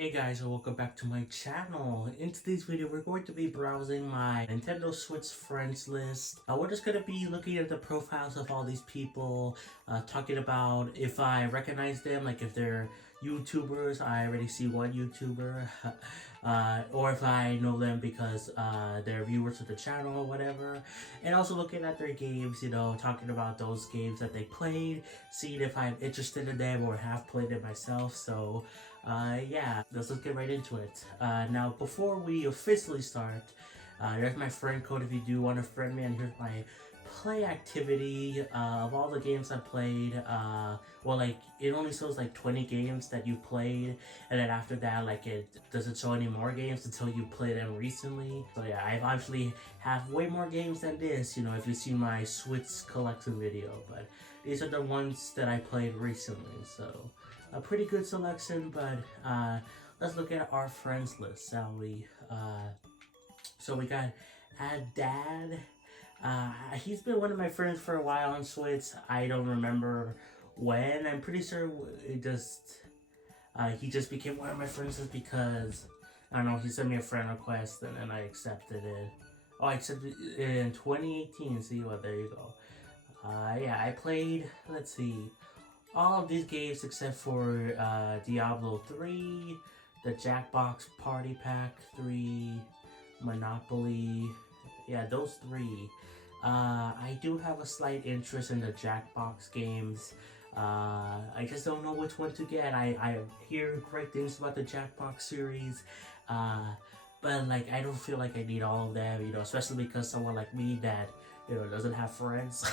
Hey guys, and welcome back to my channel. In today's video, we're going to be browsing my Nintendo Switch friends list. We're just going to be looking at the profiles of all these people, talking about if I recognize them, like if they're YouTubers. I already see one YouTuber, or if I know them because they're viewers of the channel or whatever. And also looking at their games, talking about those games that they played, seeing if I'm interested in them or have played it myself. So yeah, let's get right into it. Now, before we officially start, there's my friend code if you do want to friend me, and here's my play activity of all the games I played. Well, like, it only shows like 20 games that you played, and then after that, like, it doesn't show any more games until you play them recently. So yeah, I've actually have way more games than this, if you see my Switch collection video, but these are the ones that I played recently, so a pretty good selection. But let's look at our friends list, shall we? So we got Dad. He's been one of my friends for a while on Switch. I don't remember when. I'm pretty sure he just became one of my friends just because, I don't know, he sent me a friend request and then I accepted it. Oh, I accepted it in 2018. See what? There you go. Yeah, I played, let's see, all of these games except for Diablo 3, the Jackbox Party Pack 3, Monopoly. Yeah, those three. I do have a slight interest in the Jackbox games. I just don't know which one to get. I hear great things about the Jackbox series. But like, I don't feel like I need all of them, especially because someone like me that doesn't have friends.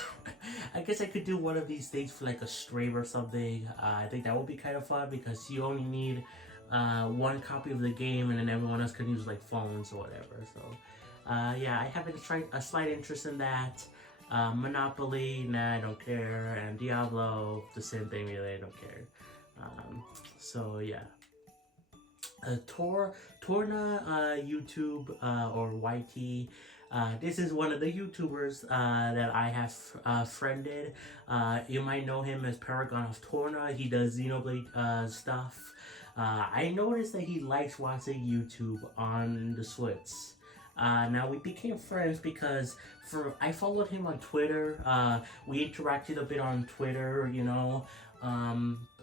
I guess I could do one of these things for like a stream or something. I think that would be kind of fun because you only need one copy of the game, and then everyone else can use like phones or whatever. So yeah, I have a slight interest in that. Monopoly, nah, I don't care. And Diablo, the same thing, really, I don't care. So yeah. Torna YouTube or YT. This is one of the YouTubers that I have friended. You might know him as Paragon of Torna. He does Xenoblade stuff. I noticed that he likes watching YouTube on the Switch. Now we became friends because I followed him on Twitter. We interacted a bit on Twitter,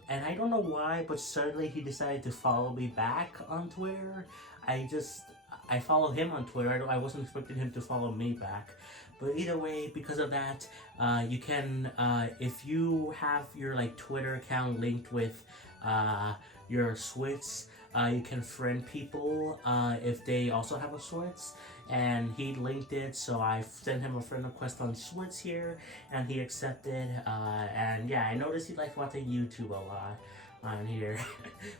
and I don't know why, but suddenly he decided to follow me back on Twitter. I follow him on Twitter. I wasn't expecting him to follow me back. But either way, because of that, you can, if you have your like Twitter account linked with your Switch, you can friend people if they also have a Switch. And he linked it, so I sent him a friend request on Switch here, and he accepted. And yeah, I noticed he likes watching YouTube a lot on here.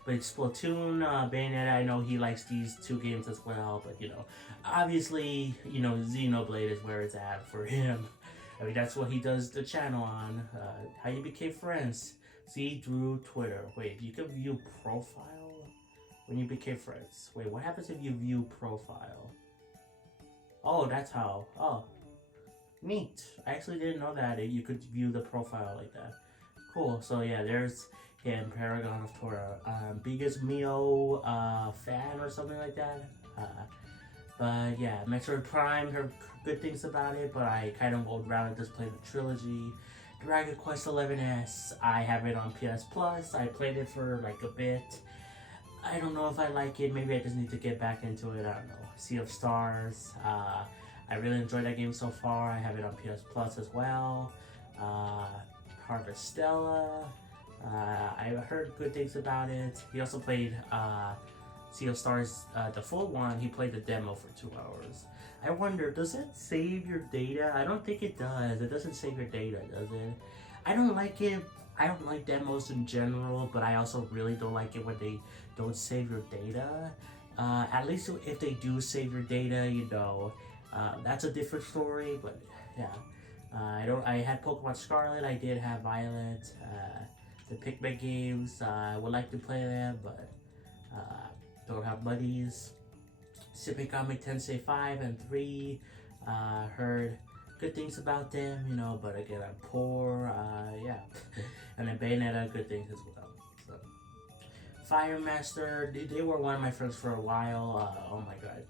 But Splatoon, Bayonetta, I know he likes these two games as well. But obviously, Xenoblade is where it's at for him. I mean, that's what he does the channel on. How you became friends? See through Twitter. Wait, you can view profile when you became friends. Wait, what happens if you view profile? Oh, that's how. Oh, neat. I actually didn't know that you could view the profile like that. Cool. So yeah, there's him, Paragon of Torah. Biggest Mio fan or something like that. But yeah, Metroid Prime, heard good things about it, but I kind of would rather just play the trilogy. Dragon Quest XI-S, I have it on PS Plus. I played it for like a bit. I don't know if I like it. Maybe I just need to get back into it. I don't know. Sea of Stars. I really enjoyed that game so far. I have it on PS Plus as well. Harvestella. I heard good things about it. He also played Sea of Stars, the full one. He played the demo for 2 hours. I wonder, does it save your data? I don't think it does. It doesn't save your data, does it? I don't like it. I don't like demos in general, but I also really don't like it when they don't save your data. At least if they do save your data, that's a different story. But yeah, I had Pokemon Scarlet. I did have Violet. The Pikmin games. I would like to play them, but don't have buddies. Super Comic Tensei 5 and 3. Heard good things about them, but again, I'm poor, yeah. And then Bayonetta, good things as well. So, Firemaster, they were one of my friends for a while. Oh my god.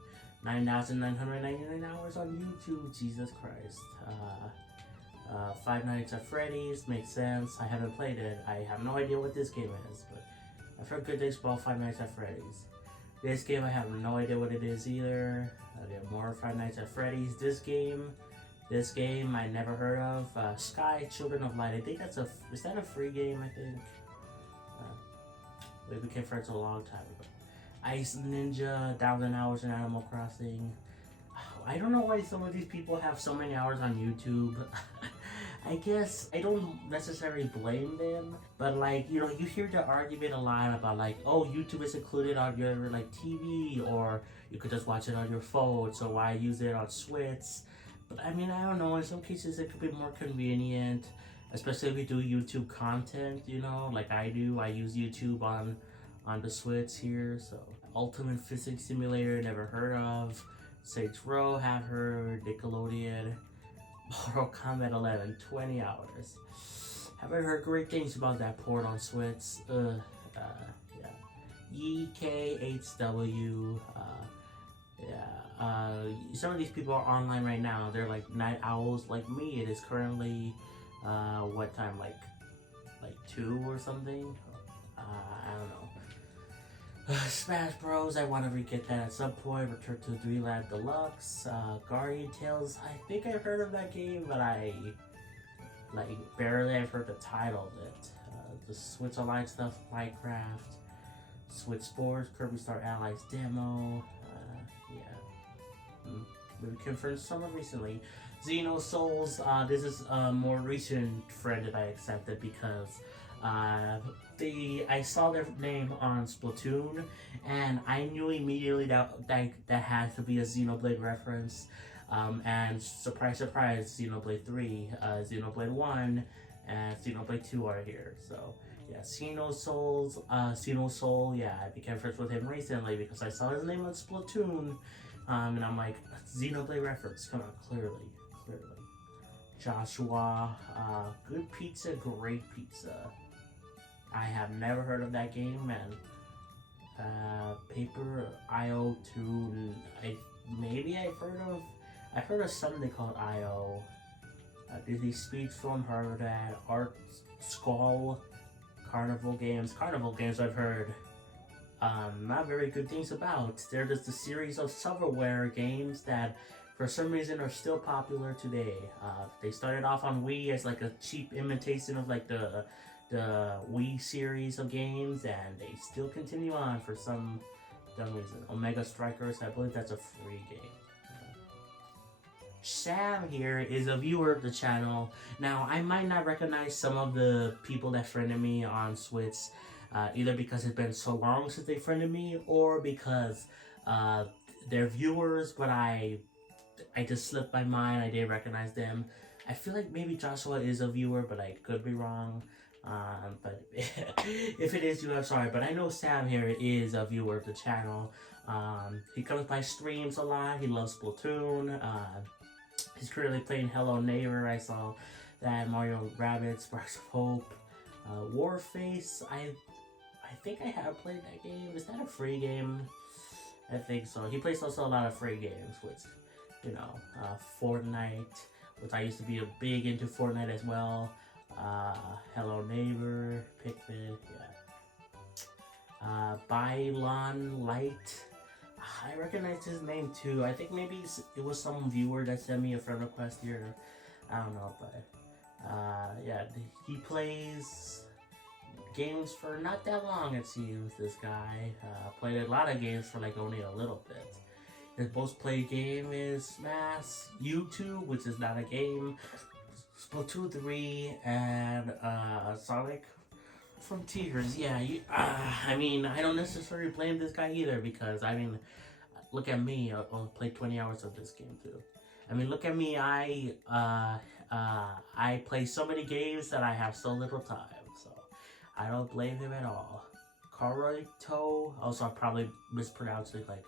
9,999 hours on YouTube. Jesus Christ. Five Nights at Freddy's makes sense. I haven't played it. I have no idea what this game is, but I've heard good things about Five Nights at Freddy's. This game, I have no idea what it is either. Okay, more Five Nights at Freddy's. This game I never heard of. Sky Children of Light. I think that's is that a free game? I think. We became friends a long time ago. Ice Ninja, 1,000 hours in Animal Crossing. I don't know why some of these people have so many hours on YouTube. I guess I don't necessarily blame them, but like, you know, you hear the argument a lot about like, oh, YouTube is included on your like TV, or you could just watch it on your phone, so why use it on Switch? But I mean, I don't know, in some cases it could be more convenient, especially if we do YouTube content, you know, like I do. I use YouTube on the Switch here. So Ultimate Physics Simulator, never heard of. Saints Row, have heard. Nickelodeon. Mortal Kombat 11, 20 hours. Haven't heard great things about that port on Switch. Yeah. EKHW. Some of these people are online right now. They're like night owls like me. It is currently what time, like 2 or something. I don't know. Smash Bros. I want to re-get that at some point. Return to Dreamland Deluxe. Guardian Tales. I think I've heard of that game, but I barely have heard the title of it. The Switch Online stuff, Minecraft, Switch Sports, Kirby Star Allies demo. We confirmed some recently. Xeno Souls. This is a more recent friend that I accepted because I saw their name on Splatoon, and I knew immediately that had to be a Xenoblade reference. And surprise, surprise, Xenoblade 3, Xenoblade 1, and Xenoblade 2 are here. So yeah, Xeno Soul. Yeah, I became friends with him recently because I saw his name on Splatoon, and I'm like, Xenoblade reference. Come on, clearly. Joshua, good pizza, great pizza. I have never heard of that game, and Paper IO 2. I've heard of something called IO. Disney Speedstorm, heard of that. Art Skull, Carnival Games I've heard not very good things about. They're just a series of shovelware games that for some reason are still popular today. They started off on Wii as like a cheap imitation of like the Wii series of games, and they still continue on for some dumb reason. Omega Strikers, I believe that's a free game. Sam here is a viewer of the channel. Now, I might not recognize some of the people that friended me on Switch, either because it's been so long since they friended me, or because they're viewers, but I just slipped my mind. I didn't recognize them. I feel like maybe Joshua is a viewer, but I could be wrong. But if it is you, I'm sorry. But I know Sam here is a viewer of the channel. He comes by streams a lot. He loves Splatoon. He's currently playing Hello Neighbor. I saw that. Mario Rabbids, Sparks of Hope, Warface. I think I have played that game. Is that a free game? I think so. He plays also a lot of free games, which, you know, Fortnite, which I used to be a big into Fortnite as well. Hello Neighbor, Pikmin, yeah. Bylon Light. I recognize his name too. I think maybe it was some viewer that sent me a friend request here. I don't know, but yeah, he plays games for not that long, it seems. This guy played a lot of games for like only a little bit. His most played game is Smash YouTube, which is not a game, Splatoon 3, and Sonic Frontiers. Yeah, I mean, I don't necessarily blame this guy either, because I mean, look at me. I'll play 20 hours of this game too. I mean, look at me. I play so many games that I have so little time, so I don't blame him at all. Corito, also I probably mispronounced it, like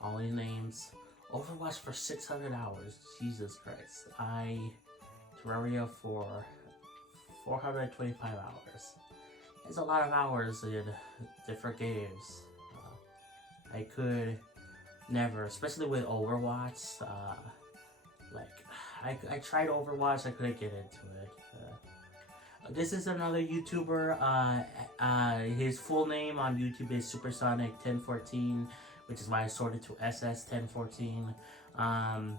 all these names. Overwatch for 600 hours. Jesus Christ. Terraria for 425 hours. It's a lot of hours in different games. I could never, especially with Overwatch. Like, I tried Overwatch, I couldn't get into it. This is another YouTuber. His full name on YouTube is Supersonic1014, which is why I sorted to SS1014. Um,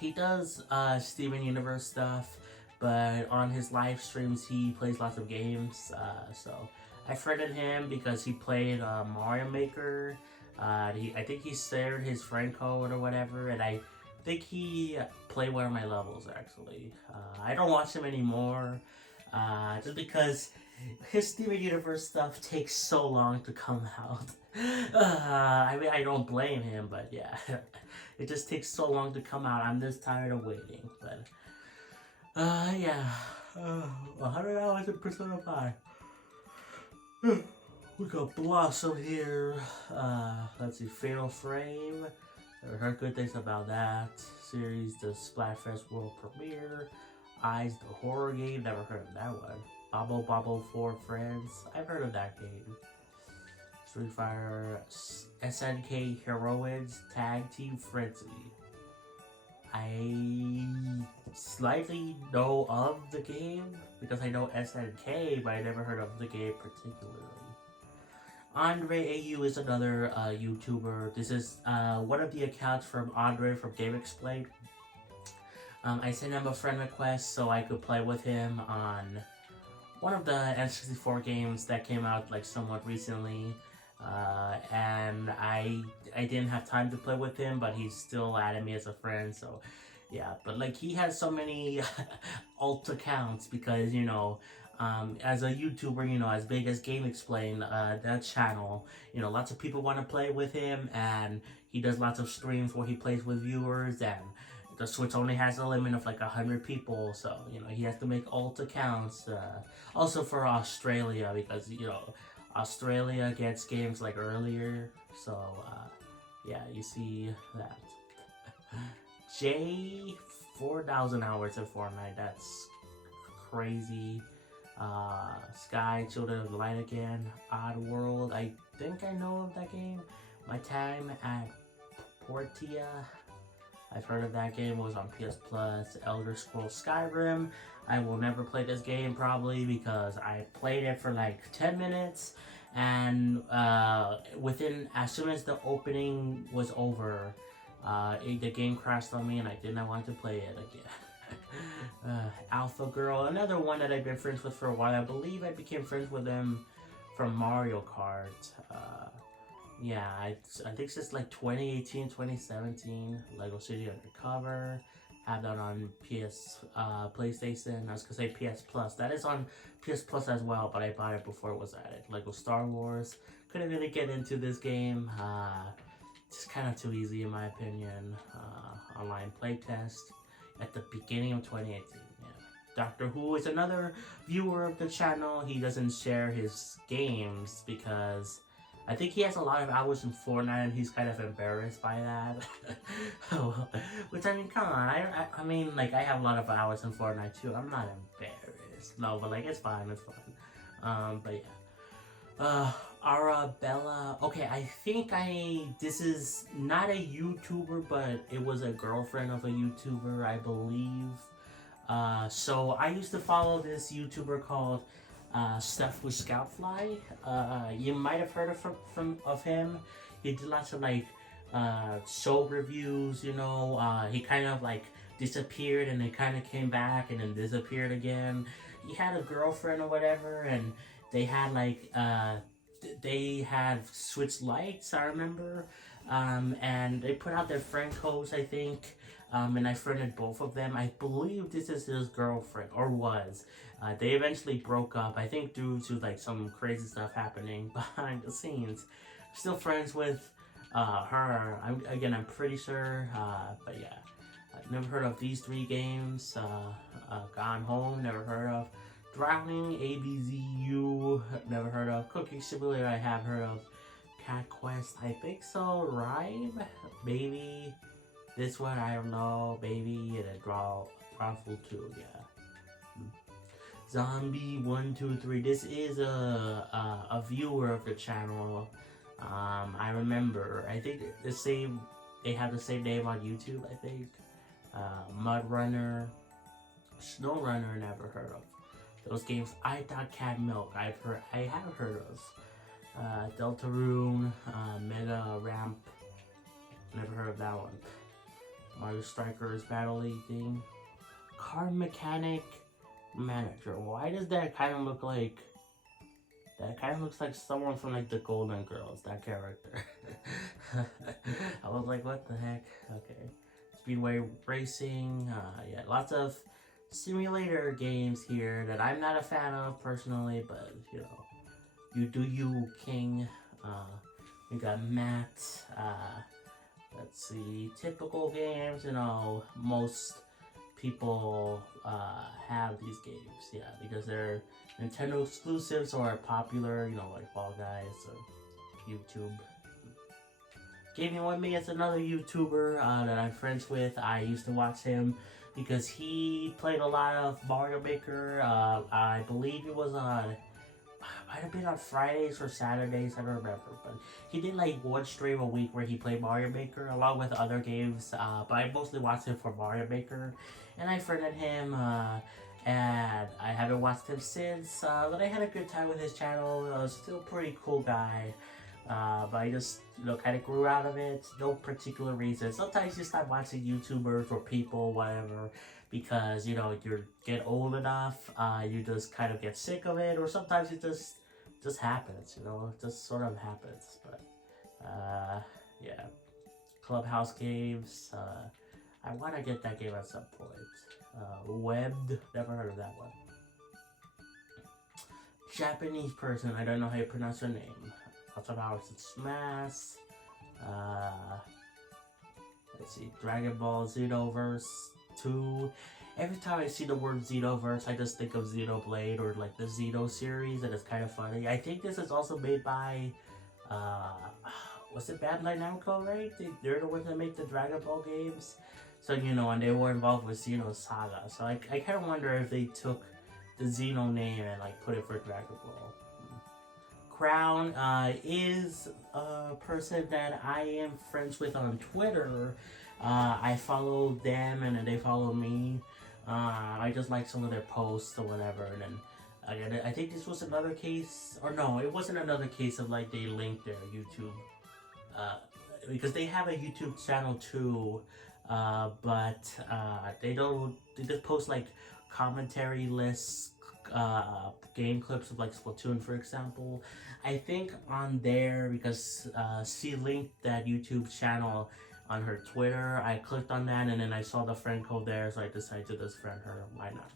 he does Steven Universe stuff, but on his live streams he plays lots of games. So I friended him because he played Mario Maker. I think he shared his friend code or whatever, and I think he played one of my levels actually. I don't watch him anymore, just because his Steven Universe stuff takes so long to come out. I mean, I don't blame him, but yeah, it just takes so long to come out. I'm just tired of waiting. But yeah, 100 hours in Persona 5. We got Blossom here. Let's see, Fatal Frame. I heard good things about that series. The Splatfest World Premiere. Eyes, the horror game. Never heard of that one. Bobble Bobble 4 Friends. I've heard of that game. Street Fighter SNK Heroines Tag Team Frenzy. I slightly know of the game because I know SNK, but I never heard of the game particularly. Andre AU is another YouTuber. This is one of the accounts from Andre from GameXplain. I sent him a friend request so I could play with him on one of the N64 games that came out like somewhat recently. And I didn't have time to play with him, but he still added me as a friend, so yeah. But like, he has so many alt accounts because, you know, as a YouTuber, you know, as big as GameXplain, that channel, you know, lots of people want to play with him, and he does lots of streams where he plays with viewers, and the Switch only has a limit of like 100 people, so, you know, he has to make alt accounts. Also for Australia, because, you know, Australia gets games like earlier, so yeah, you see that. Jay, 4,000 hours in Fortnite, that's crazy. Sky, Children of the Light again, Odd World, I think I know of that game. My Time at Portia, I've heard of that game, it was on PS Plus. Elder Scrolls Skyrim, I will never play this game probably because I played it for like 10 minutes and as soon as the opening was over, the game crashed on me and I did not want to play it again. Alpha Girl, another one that I've been friends with for a while. I believe I became friends with them from Mario Kart. Yeah, I think since like 2018, 2017, Lego City Undercover. Have that on PlayStation. I was gonna say PS Plus. That is on PS Plus as well, but I bought it before it was added. Lego Star Wars. Couldn't really get into this game. Just kind of too easy in my opinion. Online playtest at the beginning of 2018. Yeah. Doctor Who is another viewer of the channel. He doesn't share his games because I think he has a lot of hours in Fortnite and he's kind of embarrassed by that. Which, I mean, come on. I mean, like, I have a lot of hours in Fortnite too. I'm not embarrassed. No, but like, it's fine, it's fine. But yeah. Arabella. Okay, I think this is not a YouTuber, but it was a girlfriend of a YouTuber, I believe. So I used to follow this YouTuber called Stuff with Scoutfly. You might have heard of him. He did lots of like show reviews, you know. He kind of like disappeared and then kind of came back and then disappeared again. He had a girlfriend or whatever, and they had like they had Switch Lights, I remember, and they put out their friend codes, I think. And I friended both of them. I believe this is his girlfriend, or was. They eventually broke up, I think due to like some crazy stuff happening behind the scenes. Still friends with her. I'm pretty sure. But yeah, I've never heard of these three games. Gone Home, never heard of. Drowning, ABZU, never heard of. Cooking Simulator, I have heard of. Cat Quest, I think so. Rhyme, maybe. This one, I don't know. Maybe. And then Drawful 2, yeah. Zombie123. This is a viewer of the channel. I remember. I think the same. They have the same name on YouTube. I think. Mud Runner, Snow Runner. Never heard of those games. I thought Cat Milk. I have heard of. Deltarune, Mega Ramp. Never heard of that one. Mario Strikers Battle League thing. Car Mechanic Manager. Why does that kind of look like? That kind of looks like someone from like the Golden Girls. That character. I was like, what the heck? Okay. Speedway Racing. Yeah, lots of simulator games here that I'm not a fan of personally, but you know, you do you, King. We got Matt. Let's see, typical games. You know, most people have these games, yeah, because they're Nintendo exclusives or are popular. You know, like Fall Guys or YouTube. Gaming With Me is another YouTuber that I'm friends with. I used to watch him because he played a lot of Mario Maker. I believe it was on, might have been on Fridays or Saturdays, I don't remember. But he did like one stream a week where he played Mario Maker along with other games. But I mostly watched him for Mario Maker. And I friended him. And I haven't watched him since. But I had a good time with his channel. Still a pretty cool guy. But I just, you know, kind of grew out of it. No particular reason. Sometimes you stop watching YouTubers or people, whatever, because, you know, you get old enough, you just kind of get sick of it, or sometimes it just happens, you know, it just sort of happens. But, yeah. Clubhouse games, I want to get that game at some point. Webbed, never heard of that one. Japanese person, I don't know how you pronounce your name. Lots of hours in Smash. Let's see, Dragon Ball Xenoverse 2. Every time I see the word Xenoverse, I just think of Xenoblade or like the Xeno series, and it's kind of funny. I think this is also made by, was it Bandai Namco, right? They're the ones that make the Dragon Ball games. So, you know, and they were involved with Xeno Saga. So I kind of wonder if they took the Xeno name and like put it for Dragon Ball. Crown is a person that I am friends with on Twitter. I follow them and then they follow me. I just like some of their posts or whatever. And then I think this was another case, or no, it wasn't another case of like they linked their YouTube, because they have a YouTube channel too, but they just post like commentary lists, game clips of like Splatoon, for example. I think on there, because she linked that YouTube channel on her Twitter, I clicked on that and then I saw the friend code there, so I decided to just friend her. Why not?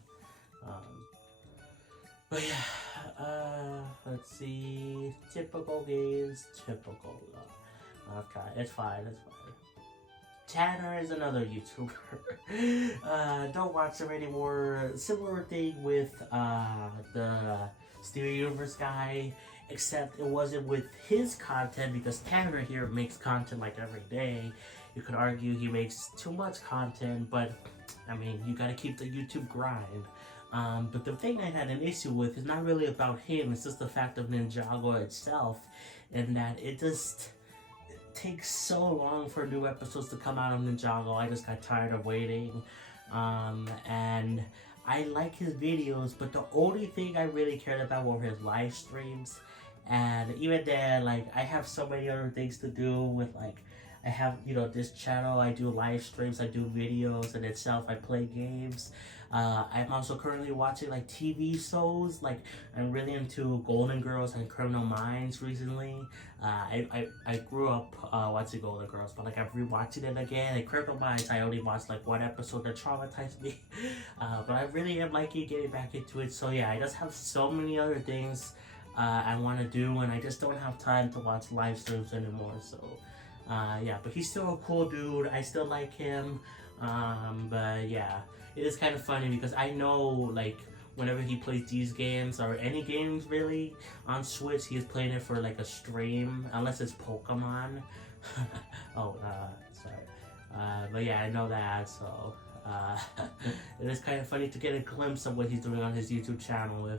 But yeah, let's see. Typical games, typical. Okay, it's fine, it's fine. Tanner is another YouTuber. Don't watch him anymore. Similar thing with the Steven Universe guy, except it wasn't with his content, because Tanner here makes content like every day. You could argue he makes too much content, but I mean, you gotta keep the YouTube grind. But the thing I had an issue with is not really about him, it's just the fact of Ninjago itself, and that it just takes so long for new episodes to come out of Ninjago. I just got tired of waiting. And I like his videos, but the only thing I really cared about were his live streams. And even then, like, I have so many other things to do with, like, I have, you know, this channel, I do live streams, I do videos, and itself, I play games. I'm also currently watching, like, TV shows. Like, I'm really into Golden Girls and Criminal Minds recently. I grew up watching Golden Girls, but, like, I'm rewatching it again. And Criminal Minds, I only watched, like, one episode that traumatized me. But I really am liking getting back into it. So, yeah, I just have so many other things I want to do, and I just don't have time to watch live streams anymore. So, yeah, but he's still a cool dude. I still like him. But yeah, it is kind of funny because I know, like, whenever he plays these games or any games really on Switch, he's playing it for like a stream, unless it's Pokemon. Oh, sorry. But yeah, I know that, so uh, it is kind of funny to get a glimpse of what he's doing on his YouTube channel,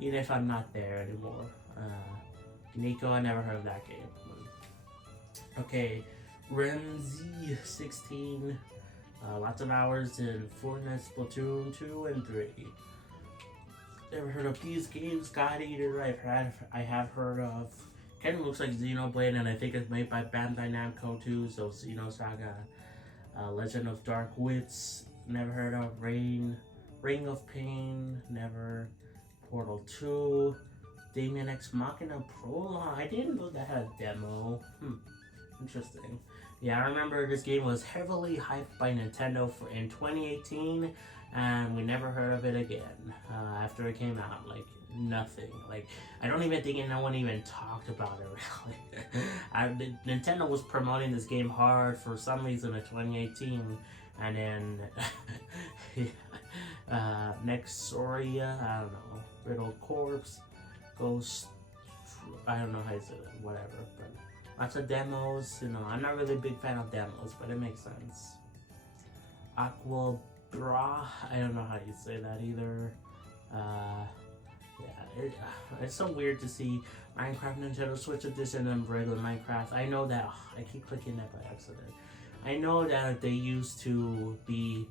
even if I'm not there anymore. Nico, I never heard of that game. Okay, Renzi16, lots of hours in Fortnite, Splatoon 2 and 3. Never heard of these games. God Eater, I have heard of. Kind of looks like Xenoblade, and I think it's made by Bandai Namco too. So Xenosaga, Legend of Dark Wits, never heard of. Ring of Pain, never. Portal 2, Damien X Machina Prologue. I didn't know that had a demo. Interesting. Yeah, I remember this game was heavily hyped by Nintendo in 2018, and we never heard of it again after it came out. Like, nothing. Like, I don't even think no one even talked about it, really. Nintendo was promoting this game hard for some reason in 2018, and then Nexoria, I don't know, Riddle Corpse, Ghost, I don't know how you say it, whatever, but lots of demos, I'm not really a big fan of demos, but it makes sense. Aqua Bra, I don't know how you say that either. Yeah, it's so weird to see Minecraft Nintendo Switch Edition and regular Minecraft. I know that, I keep clicking that by accident. I know that they used to be,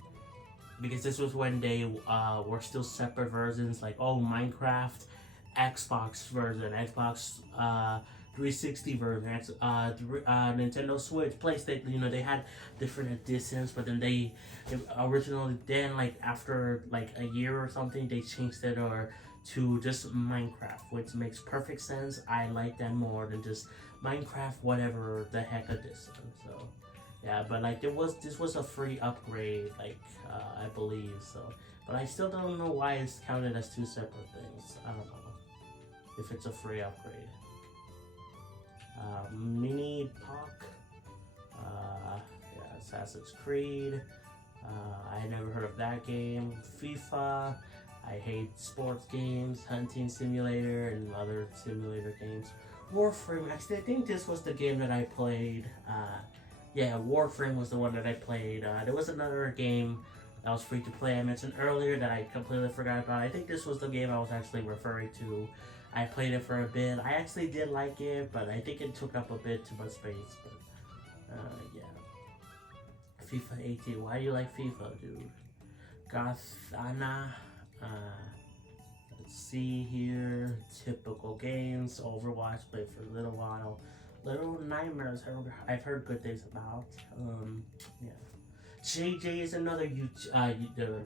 because this was when they were still separate versions, like, Minecraft, Xbox version, Xbox 360 version, Nintendo Switch, PlayStation, they had different editions, but then originally, then, like, after, like, a year or something, they changed it to just Minecraft, which makes perfect sense. I like that more than just Minecraft, whatever the heck edition, so. Yeah, but like this was a free upgrade, like I believe so. But I still don't know why it's counted as two separate things. I don't know if it's a free upgrade. Mini Pock, yeah, Assassin's Creed. I never heard of that game. FIFA. I hate sports games, hunting simulator, and other simulator games. Warframe. Actually, I think this was the game that I played. Yeah, Warframe was the one that I played. There was another game that was free to play I mentioned earlier that I completely forgot about. I think this was the game I was actually referring to. I played it for a bit. I actually did like it, but I think it took up a bit too much space. But, yeah. FIFA 18. Why do you like FIFA, dude? Gothana. Let's see here. Typical games. Overwatch, played for a little while. Little Nightmares, I've heard good things about. Yeah. JJ is another YouTuber.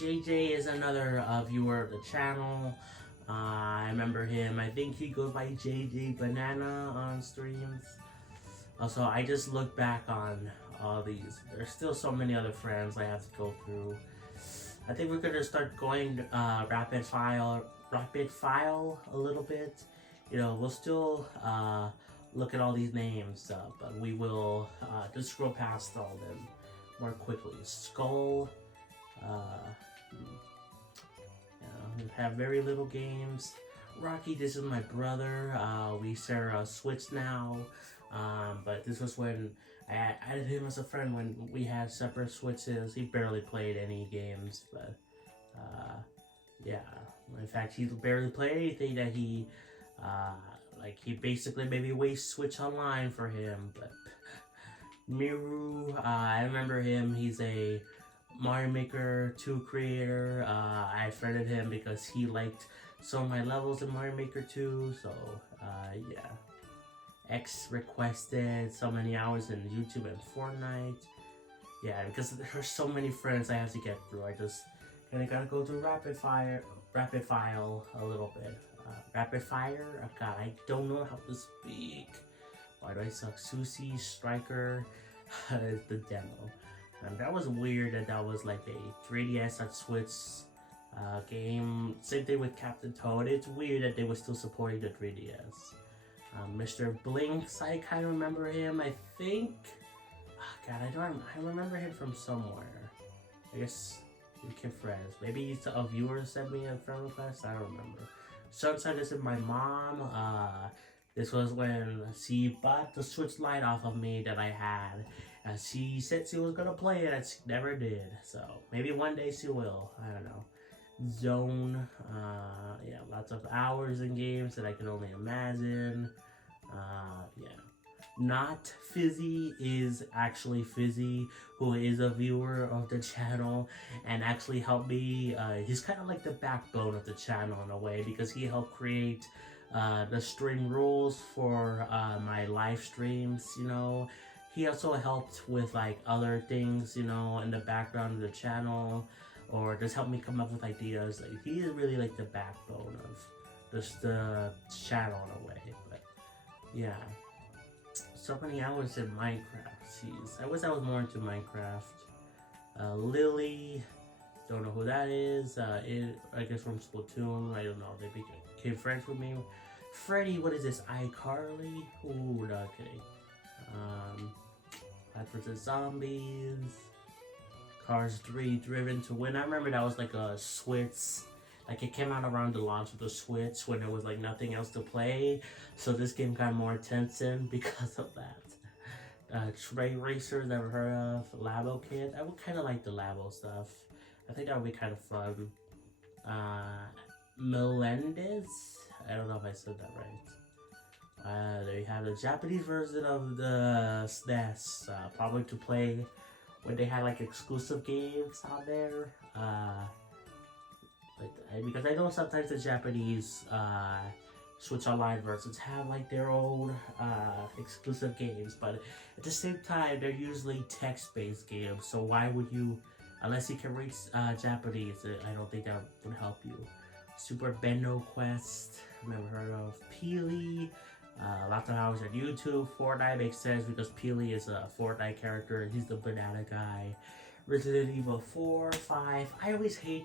JJ is another viewer of the channel. I remember him. I think he goes by JJ Banana on streams. Also, I just look back on all these. There's still so many other friends I have to go through. I think we're gonna start going rapid file a little bit. We'll still look at all these names, but we will just scroll past all of them more quickly. Skull. We have very little games. Rocky, this is my brother. We share a Switch now. But this was when I added him as a friend when we had separate Switches. He barely played any games, but yeah. In fact, he barely played anything that he he basically maybe waste Switch Online for him. But Miru, I remember him. He's a Mario Maker 2 creator. I friended him because he liked some of my levels in Mario Maker 2, so yeah. X requested so many hours in YouTube and Fortnite. Yeah, because there's so many friends I have to get through. I just kind of gotta go through rapid file a little bit. Rapid fire? Oh god, I don't know how to speak. Why do I suck? Sushi Striker is the demo. That was weird that was like a 3DS at Switch game. Same thing with Captain Toad. It's weird that they were still supporting the 3DS. Mr. Blinks, I kind of remember him. I think God, I remember him from somewhere. I guess we became friends. Maybe a viewer sent me a friend request. I don't remember. Sometimes this is my mom. This was when she bought the Switch Lite off of me that I had. And she said she was gonna play it, and she never did. So maybe one day she will. I don't know. Zone. Yeah, lots of hours in games that I can only imagine. Yeah. Not Fizzy is actually Fizzy, who is a viewer of the channel and actually helped me. He's kind of like the backbone of the channel in a way because he helped create the stream rules for my live streams. He also helped with like other things, in the background of the channel, or just helped me come up with ideas. Like he is really like the backbone of just the channel in a way. But yeah. So many hours in Minecraft. Jeez, I wish I was more into Minecraft. Lily, don't know who that is. I guess from Splatoon. I don't know. They became friends with me. Freddy, what is this? iCarly? Ooh, no kidding. Plants vs Zombies. Cars 3, Driven to Win. I remember that was like a Switch. Like it came out around the launch of the Switch when there was like nothing else to play, so this game got more attention because of that. Train Racers, never heard of. Labo Kid, I would kind of like the Labo stuff. I think that would be kind of fun. Melendez, I don't know if I said that right. They have the Japanese version of the SNES, probably to play when they had like exclusive games out there. Because I know sometimes the Japanese Switch Online versions have like their own exclusive games, but at the same time they're usually text-based games. So why would you, unless you can read Japanese, I don't think that would help you. Super Bendo Quest, never heard of. Peely, lots of hours on YouTube. Fortnite makes sense because Peely is a Fortnite character. He's the banana guy. Resident Evil 4, 5. I always hate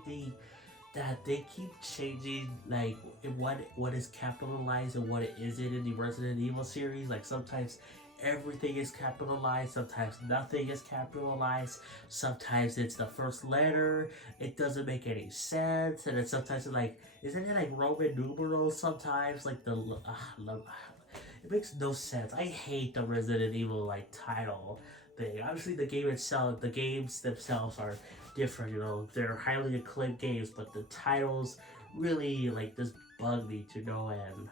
that they keep changing like what is capitalized and what it isn't in the Resident Evil series. Like sometimes everything is capitalized, sometimes nothing is capitalized, sometimes it's the first letter, it doesn't make any sense, and then sometimes it's like, isn't it like Roman numerals sometimes? Like it makes no sense. I hate the Resident Evil like title thing. Obviously the games themselves are different, they're highly acclaimed games, but the titles really like just bug me to no end.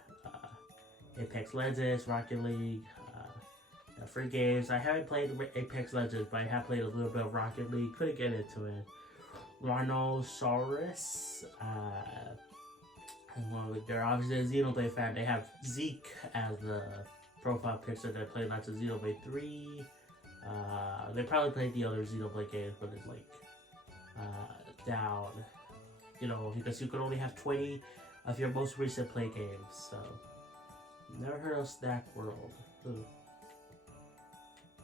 Apex Legends, Rocket League, free games. I haven't played Apex Legends, but I have played a little bit of Rocket League. Couldn't get into it. Rhinosaurus. They're obviously a Xenoblade fan. They have Zeke as the profile picture. They play lots of Xenoblade 3. They probably played the other Xenoblade games, but it's like down, because you could only have 20 of your most recent play games. So, never heard of Snack World.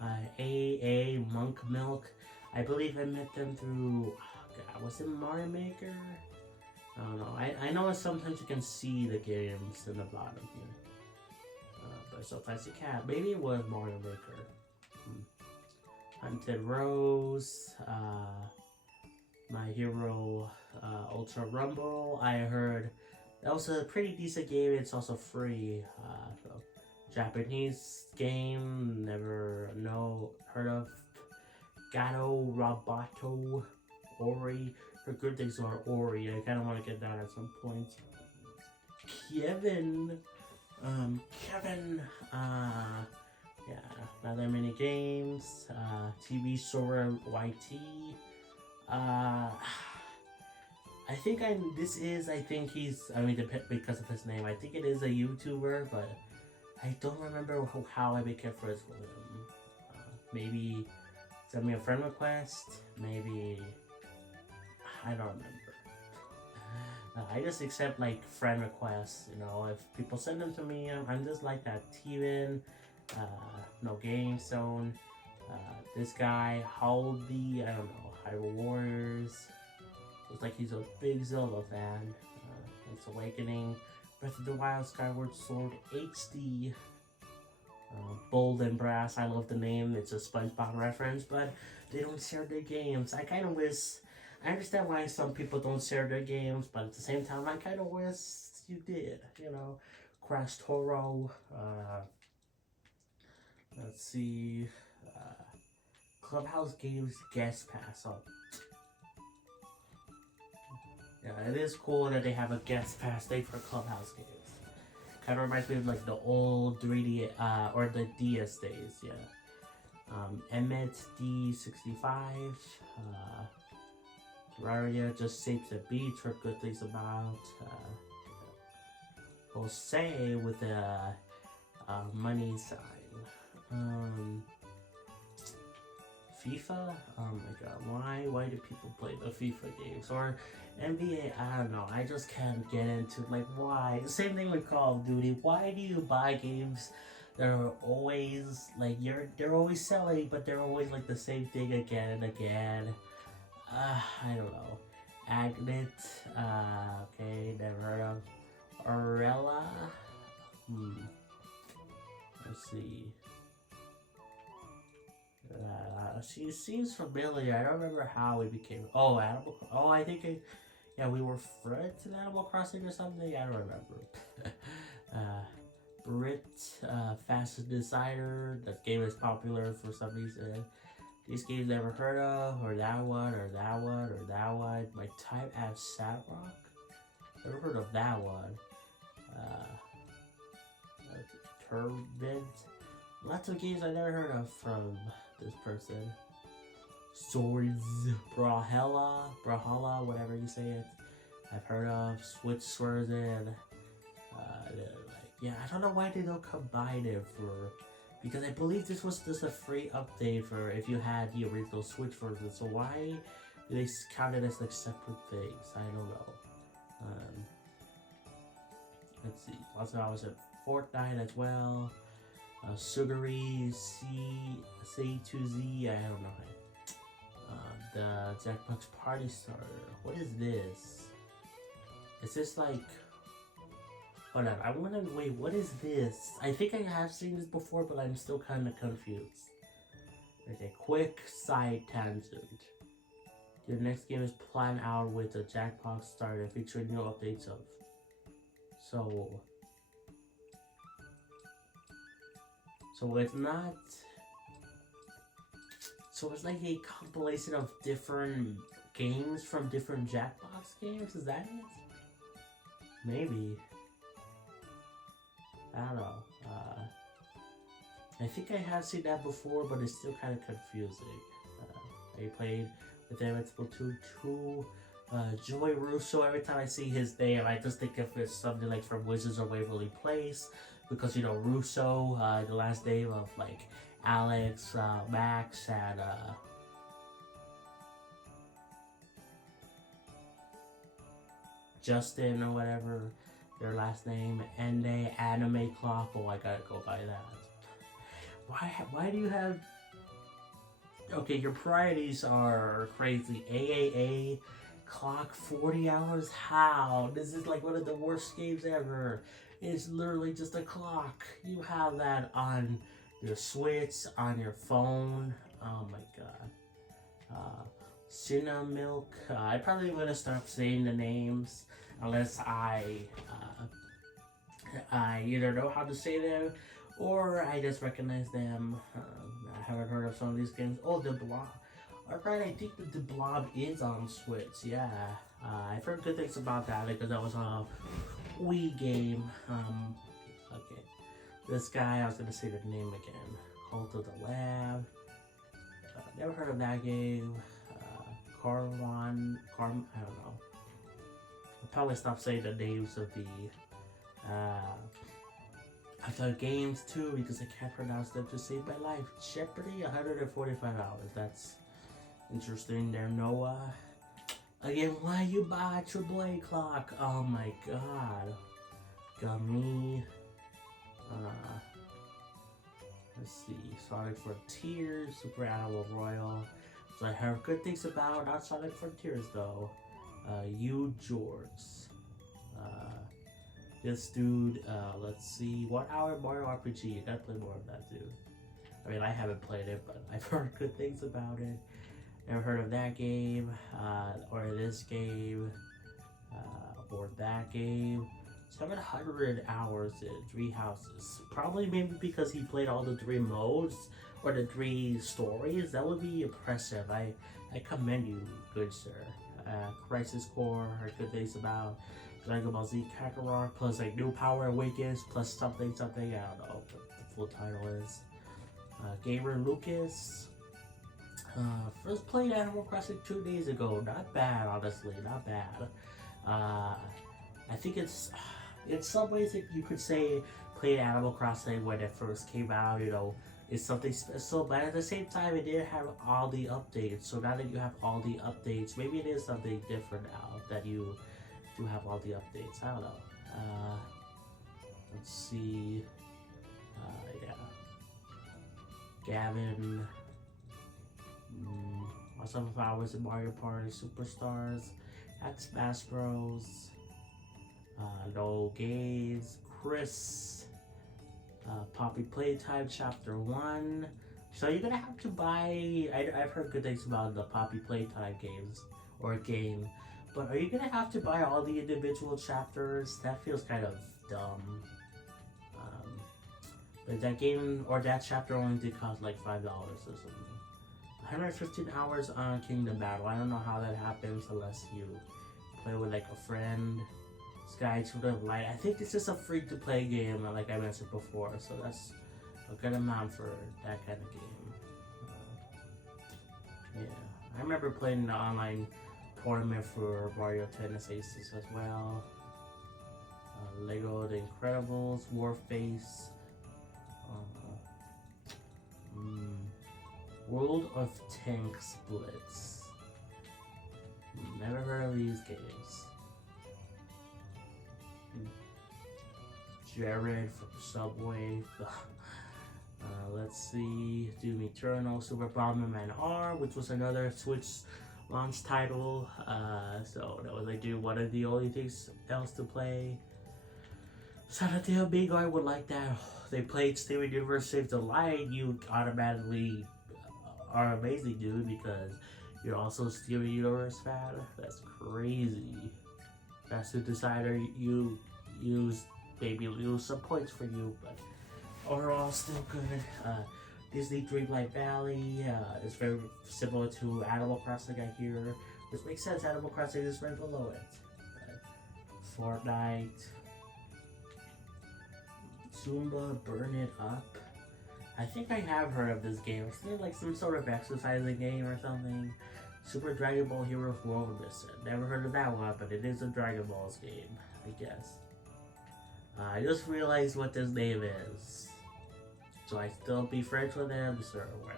AA Monk Milk. I believe I met them through. Oh God, was it Mario Maker? I don't know. I know sometimes you can see the games in the bottom here, but sometimes you can't. Maybe it was Mario Maker. Hunted Rose. My Hero Ultra Rumble. I heard that was a pretty decent game. It's also free. So Japanese game, never heard of. Gato Roboto Ori. Heard good things about Ori. I kind of want to get that at some point. Kevin. Yeah, not that many games. TV Sora YT. I think because of his name, I think it is a YouTuber, but I don't remember how I became friends with him. Maybe send me a friend request, maybe, I don't remember. I just accept like friend requests, if people send them to me, I'm just like that. Steven, No Game Zone, this guy, Haldy, I don't know, Hyrule Warriors. Looks like he's a big Zelda fan. Link's Awakening, Breath of the Wild, Skyward Sword HD. Bold and Brass, I love the name. It's a SpongeBob reference, but they don't share their games. I kind of wish. I understand why some people don't share their games, but at the same time, I kind of wish you did. You know, Crash Toro. Let's see. Uh, Clubhouse Games Guest Pass. Oh, yeah, it is cool that they have a guest pass day for Clubhouse games. Kind of reminds me of like the old 3D or the DS days. Yeah. Emmet D65. Terraria just shapes the beach for good things about. Jose with a money sign. FIFA? Oh my god, why do people play the FIFA games? Or NBA, I don't know, I just can't get into, like, why? Same thing with Call of Duty, why do you buy games that are always, like, they're always selling, but they're always, like, the same thing again and again? I don't know. Agnet, okay, never heard of. Orella? Let's see. She seems familiar. I don't remember how we became. Oh, Animal. Oh, I think. Yeah, we were friends in Animal Crossing or something. I don't remember. Brit, Fastest Decider. That game is popular for some reason. These games never heard of, or that one, or that one, or that one. My type as Satrock. Never heard of that one. Turbid. Lots of games I never heard of from this person. Swords, Brawlhalla, whatever you say it. I've heard of. Switch version. Yeah, I don't know why they don't combine it for, because I believe this was just a free update for if you had the original Switch version. So why do they count it as like separate things? I don't know. Let's see. Also, I was at Fortnite as well. Sugary C2Z. I don't know. The Jackbox Party Starter. What is this? Is this like? Hold on. I wanna wait. What is this? I think I have seen this before, but I'm still kind of confused. Okay, quick side tangent. Your next game is planned out with a Jackbox Starter featuring new updates of. So it's not. So it's like a compilation of different games from different Jackbox games? Is that it? Maybe. I don't know. I think I have seen that before, but it's still kind of confusing. I played with them at Splatoon 2. Joy Russo, every time I see his name, I just think of it's something like from Wizards of Waverly Place. Because, you know, Russo, the last name of, like, Alex, Max, and, Justin or whatever, their last name, and they Anime Clock. Oh, I gotta go by that. Why do you have... Okay, your priorities are crazy. AAA, clock 40 hours? How? This is like one of the worst games ever. It's literally just a clock. You have that on your Switch, on your phone. Oh my god. Cinnamilk. I'm probably gonna stop saying the names unless I either know how to say them or I just recognize them. I haven't heard of some of these games. Oh, the Blob. Alright, I think that the Blob is on Switch. Yeah. I've heard good things about that because that was a Wii game. Okay. This guy, I was gonna say the name again. Cult of the Lab. Never heard of that game. I don't know. I'll probably stop saying the names of the games too because I can't pronounce them to save my life. Jeopardy, 145 hours. That's interesting there, Noah. Again, why you buy a AAA clock? Oh my god. Gummy. Let's see. Sonic Frontiers, Super Animal Royal. So I heard good things about, not Sonic Frontiers though. You Jorts. This dude, let's see, 1 hour Mario RPG. You gotta play more of that, dude. I mean, I haven't played it, but I've heard good things about it. Never heard of that game, or this game, or that game. 700 hours in 3 houses. Probably maybe because he played all the 3 modes or the 3 stories. That would be impressive. I commend you, good sir. Crisis Core, heard good things about. Dragon Ball Z Kakarot, plus like New Power Awakens, plus something. I don't know what the full title is. Gamer Lucas. First played Animal Crossing 2 days ago. Not bad, honestly, not bad. I think it's in some ways you could say played Animal Crossing when it first came out. You know, it's something special, but at the same time, it didn't have all the updates. So now that you have all the updates, maybe it is something different now that you do have all the updates. I don't know. Let's see. Yeah. Gavin. Some Flowers in Mario Party Superstars. At Smash Bros. No Gaze. Chris. Poppy Playtime Chapter 1. So you're gonna have to buy. I've heard good things about the Poppy Playtime games or game. But are you gonna have to buy all the individual chapters? That feels kind of dumb. But that game or that chapter only did cost like $5 or something. 115 hours on Kingdom Battle. I don't know how that happens unless you play with like a friend. Sky Children of Light. I think this is a free to play game, like I mentioned before, so that's a good amount for that kind of game. Yeah, I remember playing the online tournament for Mario Tennis Aces as well. Lego The Incredibles, Warface, World of Tank Splits. Never heard of these games. Jared from Subway. Let's see. Doom Eternal, Super Bomberman R, which was another Switch launch title. So that was like one of the only things else to play. Saturday Big I would like that. They played Steven Universe Save the Light. You automatically are amazing, dude, because you're also a Steven Universe fan. That's crazy. That's the decider. You use maybe lose some points for you, but overall still good. Disney Dreamlight Valley is very similar to Animal Crossing, I hear, which makes sense. Animal Crossing is right below it. Fortnite, Zumba, Burn It Up. I think I have heard of this game. It's like some sort of exercising game or something. Super Dragon Ball Heroes World Mission. Never heard of that one, but it is a Dragon Balls game, I guess. I just realized what this name is. So I still be friends with him? Sure, why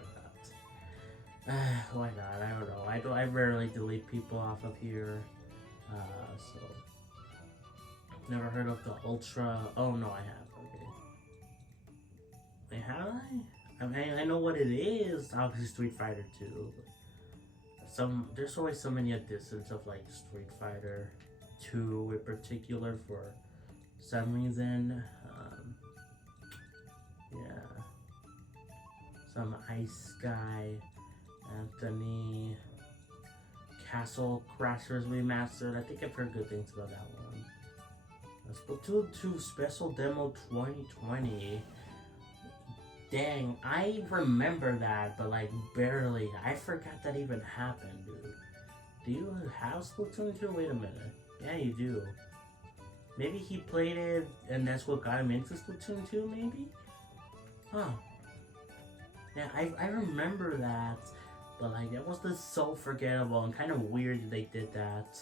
not? Why not? I don't know. I rarely delete people off of here. So never heard of the Ultra. Oh no, I have. Okay. Wait, have I? I mean, I know what it is. Obviously, Street Fighter 2. There's always so many editions of like Street Fighter 2 in particular for some reason. Yeah. Some Ice Guy, Anthony, Castle Crashers Remastered. I think I've heard good things about that one. Splatoon 2 Special Demo 2020. Dang, I remember that, but like barely. I forgot that even happened, dude. Do you have Splatoon 2? Wait a minute. Yeah, you do. Maybe he played it and that's what got him into Splatoon 2, maybe? Huh. Yeah, I remember that, but like that was just so forgettable and kind of weird that they did that.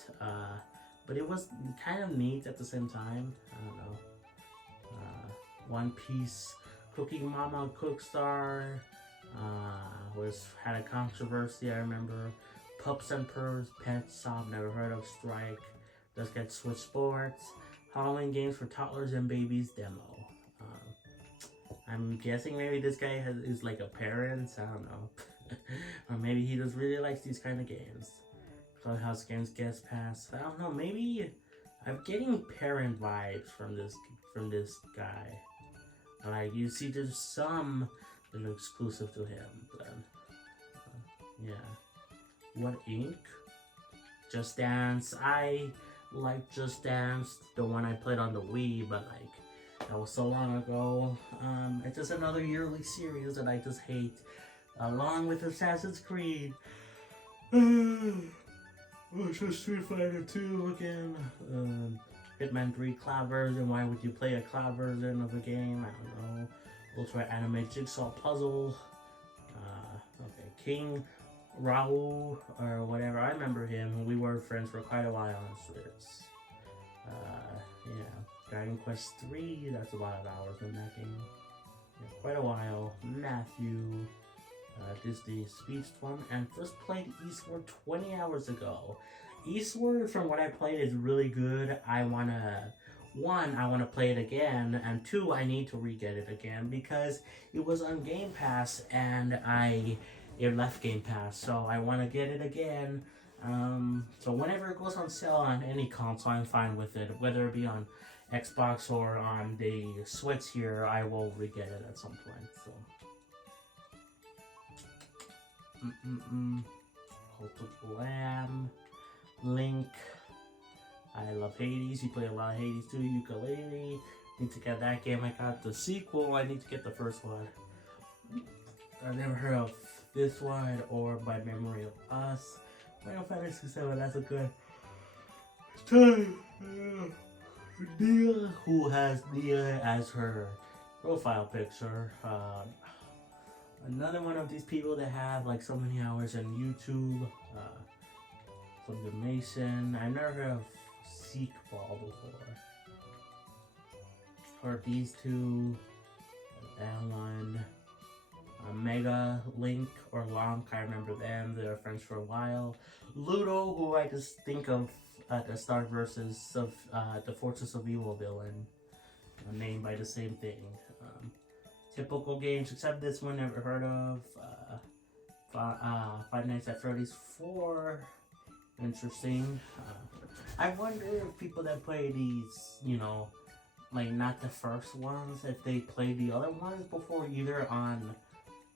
But it was kind of neat at the same time. I don't know. One Piece, Cooking Mama, Cookstar, had a controversy, I remember. Pups and Purrs, Pet Shop, never heard of. Strike, Let's Get Switch Sports, Halloween Games for Toddlers and Babies demo. I'm guessing maybe this guy is like a parent, I don't know. Or maybe he just really likes these kind of games. Clubhouse Games Guest Pass, I don't know, maybe, I'm getting parent vibes from this guy. Like you see, there's some that are exclusive to him, but yeah. What ink? Just Dance. I like Just Dance, the one I played on the Wii, but like that was so long ago. It's just another yearly series that I just hate, along with Assassin's Creed. What's your Street Fighter 2 again? Hitman 3 cloud version. Why would you play a cloud version of a game? I don't know. Ultra Anime Jigsaw Puzzle. Okay, King Raul or whatever. I remember him. We were friends for quite a while on Switch. Yeah. Dragon Quest 3. That's a lot of hours in that game. Yeah, quite a while. Matthew. Disney Speedstorm, and first played Eastward 20 hours ago. Eastward, from what I played, is really good. I wanna play it again, and two, I need to re-get it again because it was on Game Pass and it left Game Pass, so I want to get it again. So whenever it goes on sale on any console, I'm fine with it. Whether it be on Xbox or on the Switch here, I will re-get it at some point. So. Cult of Lamb, Link. I love Hades. You play a lot of Hades too. Ukulele. Need to get that game. I got the sequel. I need to get the first one. I've never heard of this one or By Memory of Us. Final Fantasy 7. That's a good time. Nia, who has Nia as her profile picture. Another one of these people that have like so many hours on YouTube. From the Mason. I've never heard of Seek Ball before. Or these two. Alan. Mega Link or Lonk. I remember them. They were friends for a while. Ludo, who I just think of at the start versus of the Fortress of Evil villain. Named by the same thing. Typical games, except this one never heard of. Five Nights at Freddy's 4. Interesting. I wonder if people that play these, like not the first ones, if they played the other ones before, either on,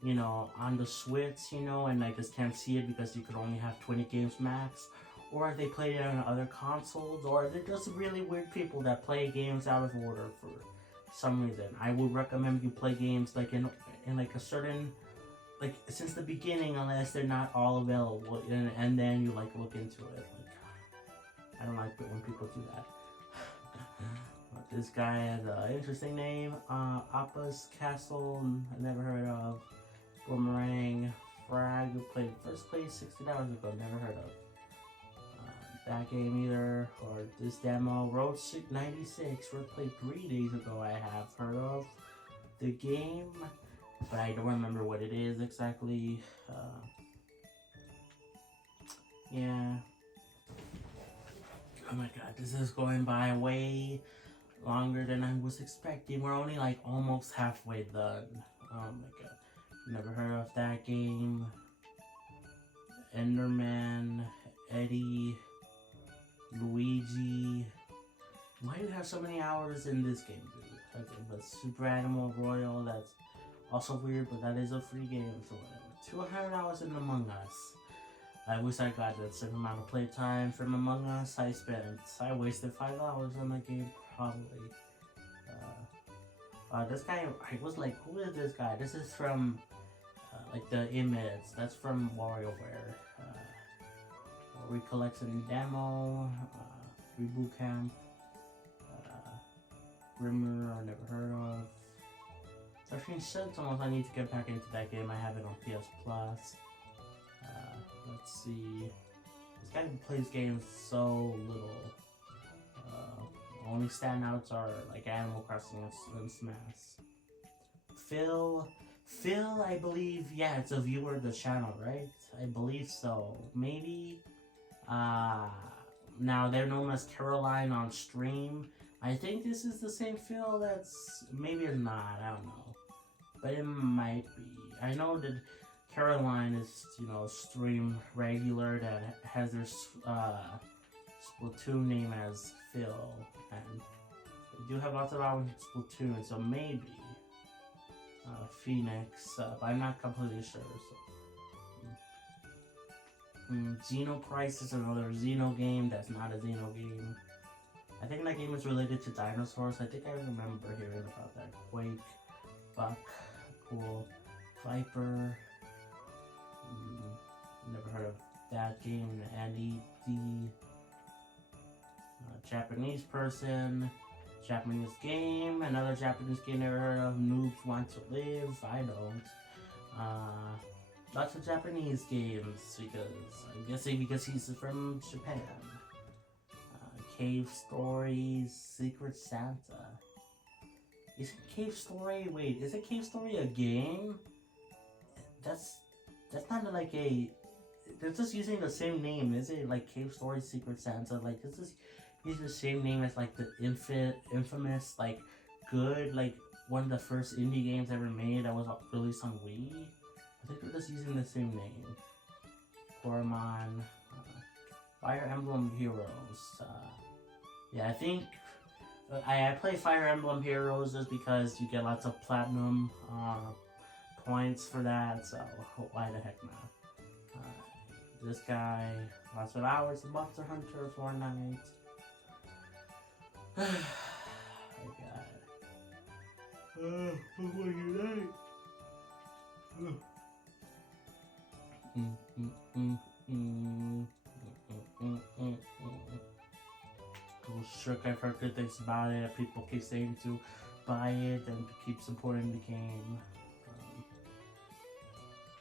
on the Switch, and I just can't see it because you could only have 20 games max, or if they played it on other consoles, or they're just really weird people that play games out of order for some reason. I would recommend you play games like in like a certain, like since the beginning, unless they're not all available, and then you like look into it. Like I don't like it when people do that. But this guy has an interesting name. Appa's Castle. I never heard of. Boomerang. Frag. Played first place 16 hours ago. Never heard of. That game either, or this demo. Road 96, played 3 days ago. I have heard of the game, but I don't remember what it is exactly. Yeah. Oh my god, this is going by way longer than I was expecting. We're only like almost halfway done. Oh my god. Never heard of that game. Enderman, Eddie, Luigi. Why do you have so many hours in this game, dude? Okay, but Super Animal Royal, that's also weird, but that is a free game, so whatever. 200 hours in Among Us. I wish I got that same amount of playtime from Among Us. I wasted 5 hours on that game, probably. This guy, I was like, who is this guy? This is from, like the image. That's from WarioWare. Recollection Demo, Reboot Camp, Grimmer, I never heard of. 13 cents almost. I need to get back into that game. I have it on PS Plus. Let's see. This guy plays games so little. Only standouts are like Animal Crossing and Smash. Phil, I believe, yeah, it's a viewer of the channel, right? I believe so. Maybe. Now they're known as Caroline on stream. I think this is the same Phil. That's maybe it's not. I don't know, but it might be. I know that Caroline is stream regular that has their Splatoon name as Phil, and I do have lots of hours in Splatoon, so maybe Phoenix, but I'm not completely sure. So. Xenocrisis is another Xeno game that's not a Xeno game. I think that game is related to dinosaurs. I think I remember hearing about that. Quake, Buck, cool, Viper. Never heard of that game. Andy D. Japanese person. Japanese game. Another Japanese game never heard of. Noobs Want to Live. I don't. Lots of Japanese games because I'm guessing because he's from Japan. Cave Stories, Secret Santa. Isn't Cave Story? Wait, is it Cave Story a game? That's not like a. They're just using the same name. Is it like Cave Story, Secret Santa? Like is this using the same name as like the infamous like good like one of the first indie games ever made that was released on Wii? I think they're just using the same name. Coromon, Fire Emblem Heroes. Yeah, I think I play Fire Emblem Heroes just because you get lots of platinum points for that, so why the heck not? This guy, lots of hours, Monster Hunter, Fortnite. Oh god. What was your name? Shook, I've heard good things about it. People keep saying to buy it and to keep supporting the game.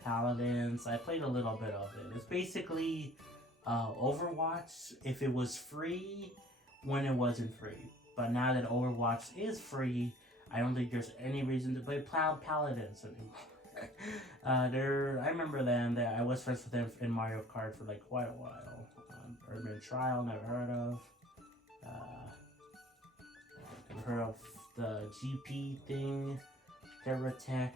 Paladins, I played a little bit of it. It's basically Overwatch if it was free when it wasn't free. But now that Overwatch is free, I don't think there's any reason to play Paladins anymore. I remember them that I was friends with them in Mario Kart for like quite a while. Urban Trial, never heard of. Never heard of the GP thing. TerraTech,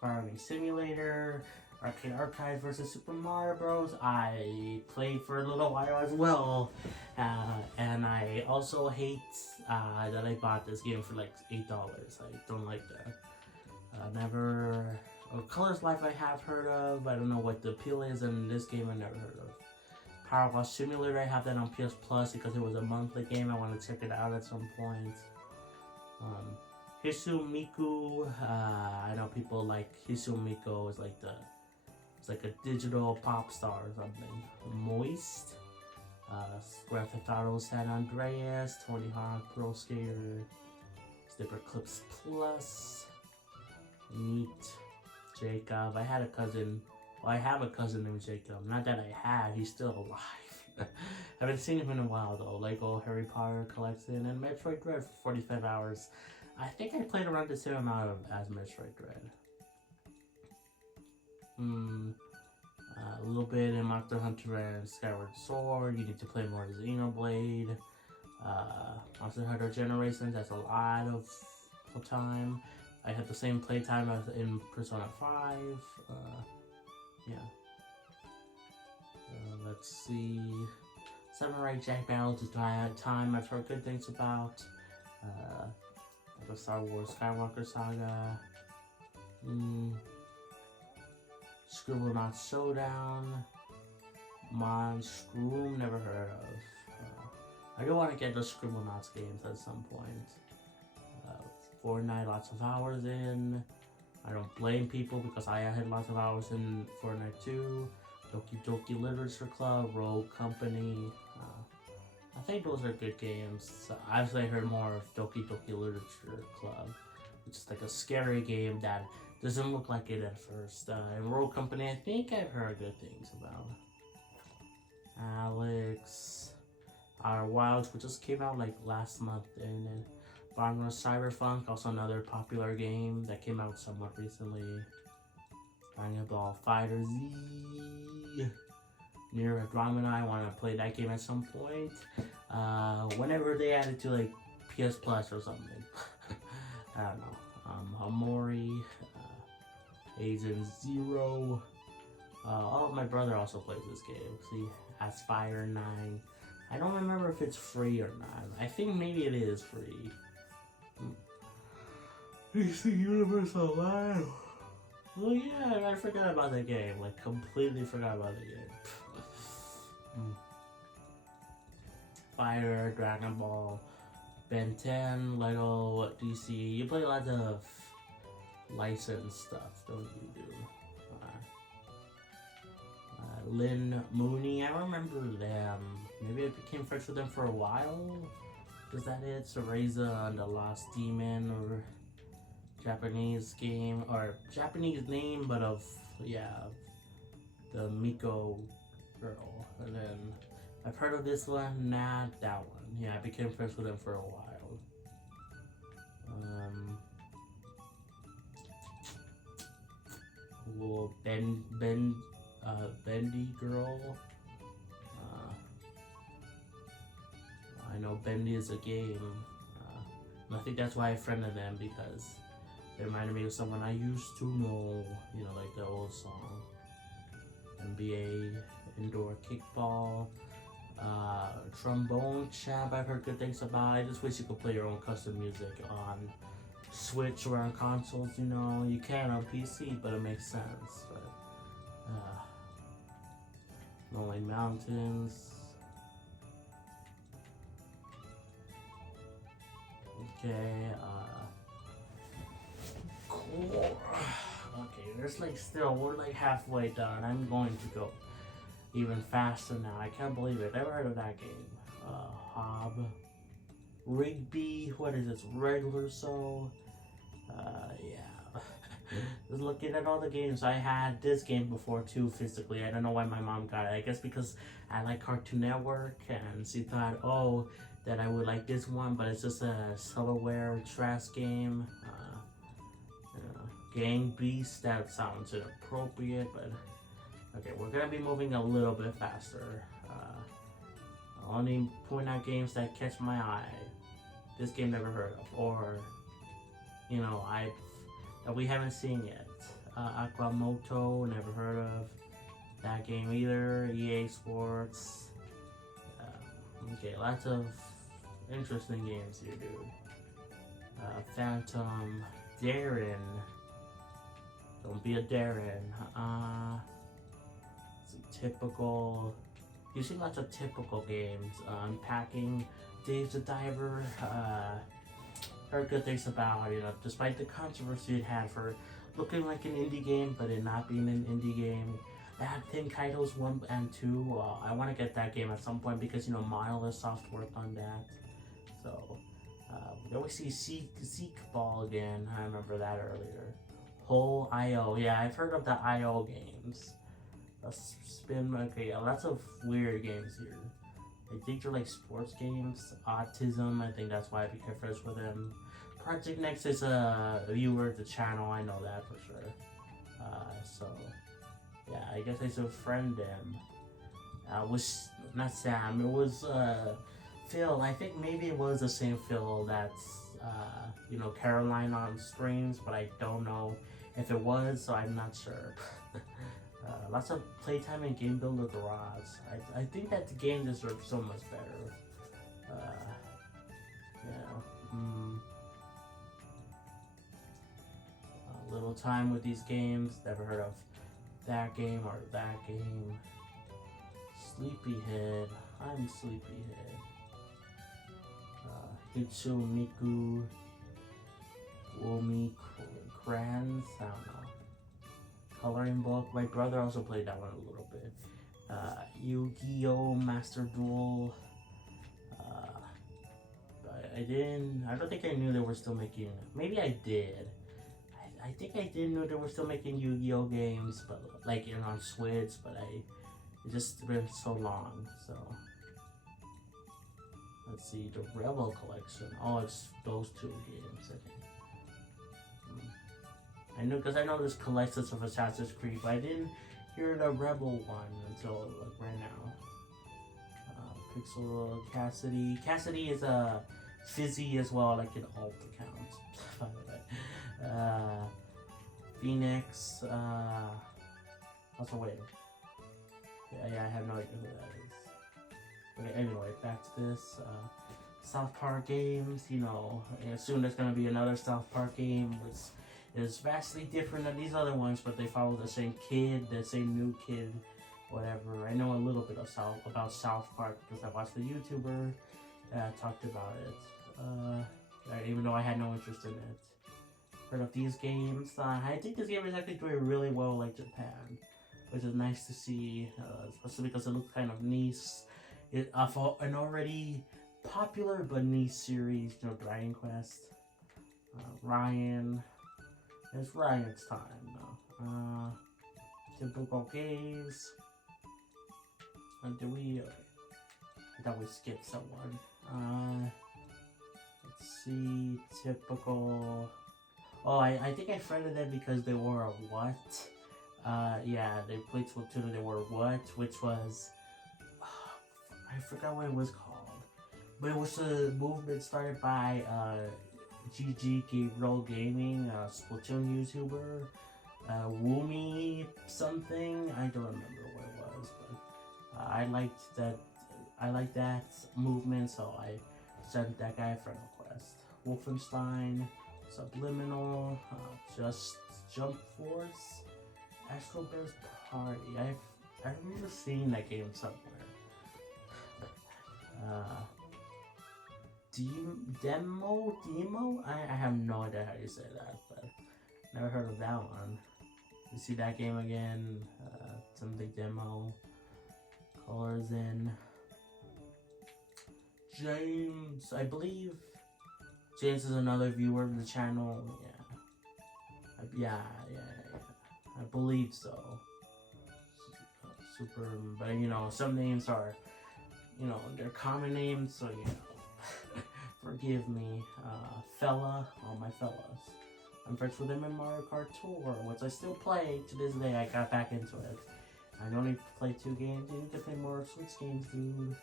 Farming Simulator, Arcade Archive versus Super Mario Bros. I played for a little while as well, and I also hate that I bought this game for like $8. I don't like that. Colors Life I have heard of. I don't know what the appeal is, and this game I never heard of. Power Wash Simulator, I have that on PS Plus because it was a monthly game. I want to check it out at some point. Hisumiku, I know people like Hisumiku. It's like a digital pop star or something. Moist, Grand Theft Auto San Andreas, Tony Hawk Pro Skater, Snipper Clips Plus, Neat, Jacob. I had a cousin. Well, I have a cousin named Jacob. Not that I had, he's still alive. Haven't seen him in a while though. Lego Harry Potter collection and Metroid Dread for 45 hours. I think I played around the same amount as Metroid Dread. A little bit in Monster Hunter and Skyward Sword. You need to play more Xenoblade. Monster Hunter Generations, that's a lot of time. I had the same playtime as in Persona 5. Yeah. Let's see. Samurai Jack Battles is time I've heard good things about. The Star Wars Skywalker Saga. Scribblenauts Showdown. Monstrum, never heard of. I do want to get the Scribblenauts games at some point. Fortnite, lots of hours in. I don't blame people because I had lots of hours in Fortnite too. Doki Doki Literature Club, Rogue Company. I think those are good games. Actually, I heard more of Doki Doki Literature Club, which is like a scary game that doesn't look like it at first. And Rogue Company, I think I've heard good things about. Alex, Outer Wilds, which just came out like last month, and then Bottom Cyberpunk, also another popular game that came out somewhat recently. Dragon Ball Fighter Z, Nier Andromeda. I want to play that game at some point. Whenever they add it to like PS Plus or something. I don't know. Amori, Agent Zero. My brother also plays this game. See, Aspire 9, I don't remember if it's free or not. I think maybe it is free. DC Universe Online. Oh yeah, I forgot about the game. Like completely forgot about the game. Fire, Dragon Ball, Ben 10, Lego, DC. You play lots of licensed stuff, don't you? Do Lynn Mooney. I remember them. Maybe I became friends with them for a while. Is that it? Cereza and the Lost Demon, or Japanese game, or Japanese name, but of the Miko girl. And then I've heard of this one, not that one. Yeah, I became friends with them for a while. Little Bendy girl. I know Bendy is a game. And I think that's why I friended them, because they reminded me of someone I used to know. You know, like the old song. NBA, indoor kickball, trombone champ. I've heard good things about. I just wish you could play your own custom music on Switch or on consoles. You know, you can on PC, but it makes sense. But Lonely Mountains. Okay, cool. Okay, there's like still, we're like halfway done. I'm going to go even faster now. I can't believe it. Never heard of that game. Hob. Rigby, what is this? Regular Soul. Yeah. Just looking at all the games. I had this game before too, physically. I don't know why my mom got it. I guess because I like Cartoon Network, and she thought, oh, that I would like this one, but it's just a silverware trash game. Gang Beast, that sounds inappropriate, but okay, we're gonna be moving a little bit faster. Only point out games that catch my eye. This game never heard of, or you know, that we haven't seen yet. Aquamoto, never heard of that game either. EA Sports. Okay, lots of interesting games here, dude. Phantom, Darren. Don't be a Darren. Typical. You see lots of typical games. Unpacking, Dave the Diver. Heard good things about, you know, despite the controversy it had for looking like an indie game, but it not being an indie game. Bad Thing Kaitos 1 and 2. I want to get that game at some point because, you know, Monolith Soft worked on that. So, we always see Seek Ball again. I remember that earlier. Whole IO. Yeah, I've heard of the IO games. Okay, lots of weird games here. I think they're like sports games. Autism, I think that's why I became friends with them. Project Next is a viewer of the channel, I know that for sure. So, yeah, I guess I should friend them. Was not Sam, it was Phil. I think maybe it was the same Phil that's, you know, Caroline on streams, but I don't know if it was, so I'm not sure. Lots of playtime in Game Builder Garage. I think that the game deserves so much better. A little time with these games. Never heard of that game or that game. Sleepyhead. I'm Sleepyhead. Hitsu Miku. Womi Crans. I don't know. Coloring book. My brother also played that one a little bit. Yu-Gi-Oh! Master Duel. I don't think I knew they were still making. Maybe I did. I think I did know they were still making Yu-Gi-Oh! Games, but like, you know, on Switch. But it just been so long. So let's see, the Rebel Collection. Oh, it's those two games, I think. I knew, because I know there's collections of Assassin's Creed, but I didn't hear the Rebel one until like right now. Pixel Cassidy. Cassidy is a fizzy as well, like in alt accounts. By the way. Phoenix. Also wait. Yeah, I have no idea who that is. Okay, anyway, back to this. South Park games, you know, soon there's gonna be another South Park game, which is vastly different than these other ones, but they follow the same kid, the same new kid, whatever. I know a little bit of about South Park because I watched the YouTuber that talked about it. Even though I had no interest in it. Heard of these games? I think this game is actually doing really well, like Japan, which is nice to see, especially because it looks kind of niche. It an already popular but niche series, you know, Dragon Quest. Ryan, it's Ryan's time now. Typical games. Do we? Okay. I thought we skipped someone. Let's see. Typical. Oh, I think I friended them because they were a what? Yeah, they played Splatoon. They were what? Which was I forgot what it was called, but it was a movement started by GG Gabriel Gaming, a Splatoon YouTuber, Woomy something. I don't remember what it was, but I liked that. I liked that movement, so I sent that guy a friend request. Wolfenstein, Subliminal, Just Jump Force, Astro Bears Party. I remember seeing that game somewhere. Demo? I have no idea how you say that, but never heard of that one. You see that game again? Something demo. Colors in. James, I believe. James is another viewer of the channel. Yeah. I believe so. Super, but you know, some names are, you know, they're common names, so you know, forgive me. Fella, all my fellas. I'm friends with him in Mario Kart Tour, which I still play to this day. I got back into it. I don't need to play 2 games. You need to play more Switch games, dude.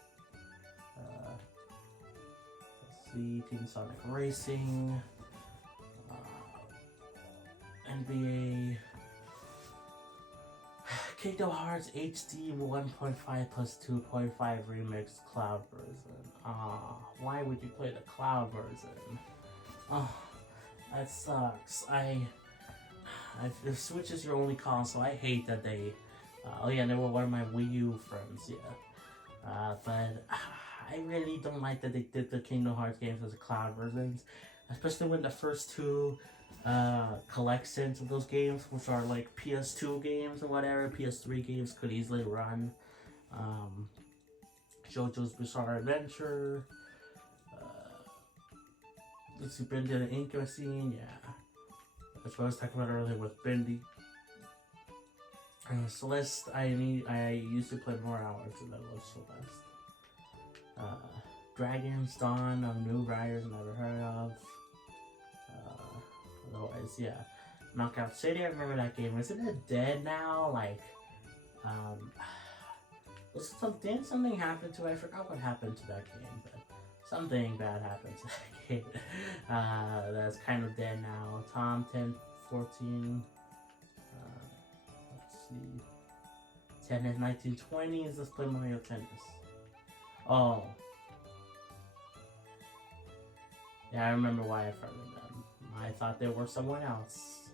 Let's see, Team Sonic Racing, NBA, Kingdom Hearts HD 1.5 plus 2.5 remix cloud version. Why would you play the cloud version? That sucks. The Switch is your only console. I hate that they. Oh yeah, they were one of my Wii U friends. Yeah, but I really don't like that they did the Kingdom Hearts games as cloud versions, especially when the first 2 collections of those games, which are like PS2 games or whatever, PS3 games could easily run. JoJo's Bizarre Adventure, the Super Nintendo Inca scene, yeah. That's what I was talking about earlier with Bendy. Celeste, I used to play more hours than I love Celeste. Dragon's Dawn of New Riders, never heard of. Otherwise, yeah. Knockout City, I remember that game. Isn't it dead now? Like, didn't something happen to it? I forgot what happened to that game, but something bad happened to that game. That's kind of dead now. Tom 1014. Let's see. Tennis 1920s. Let's play Mario Tennis. Oh. Yeah, I remember why I friended them. I thought they were someone else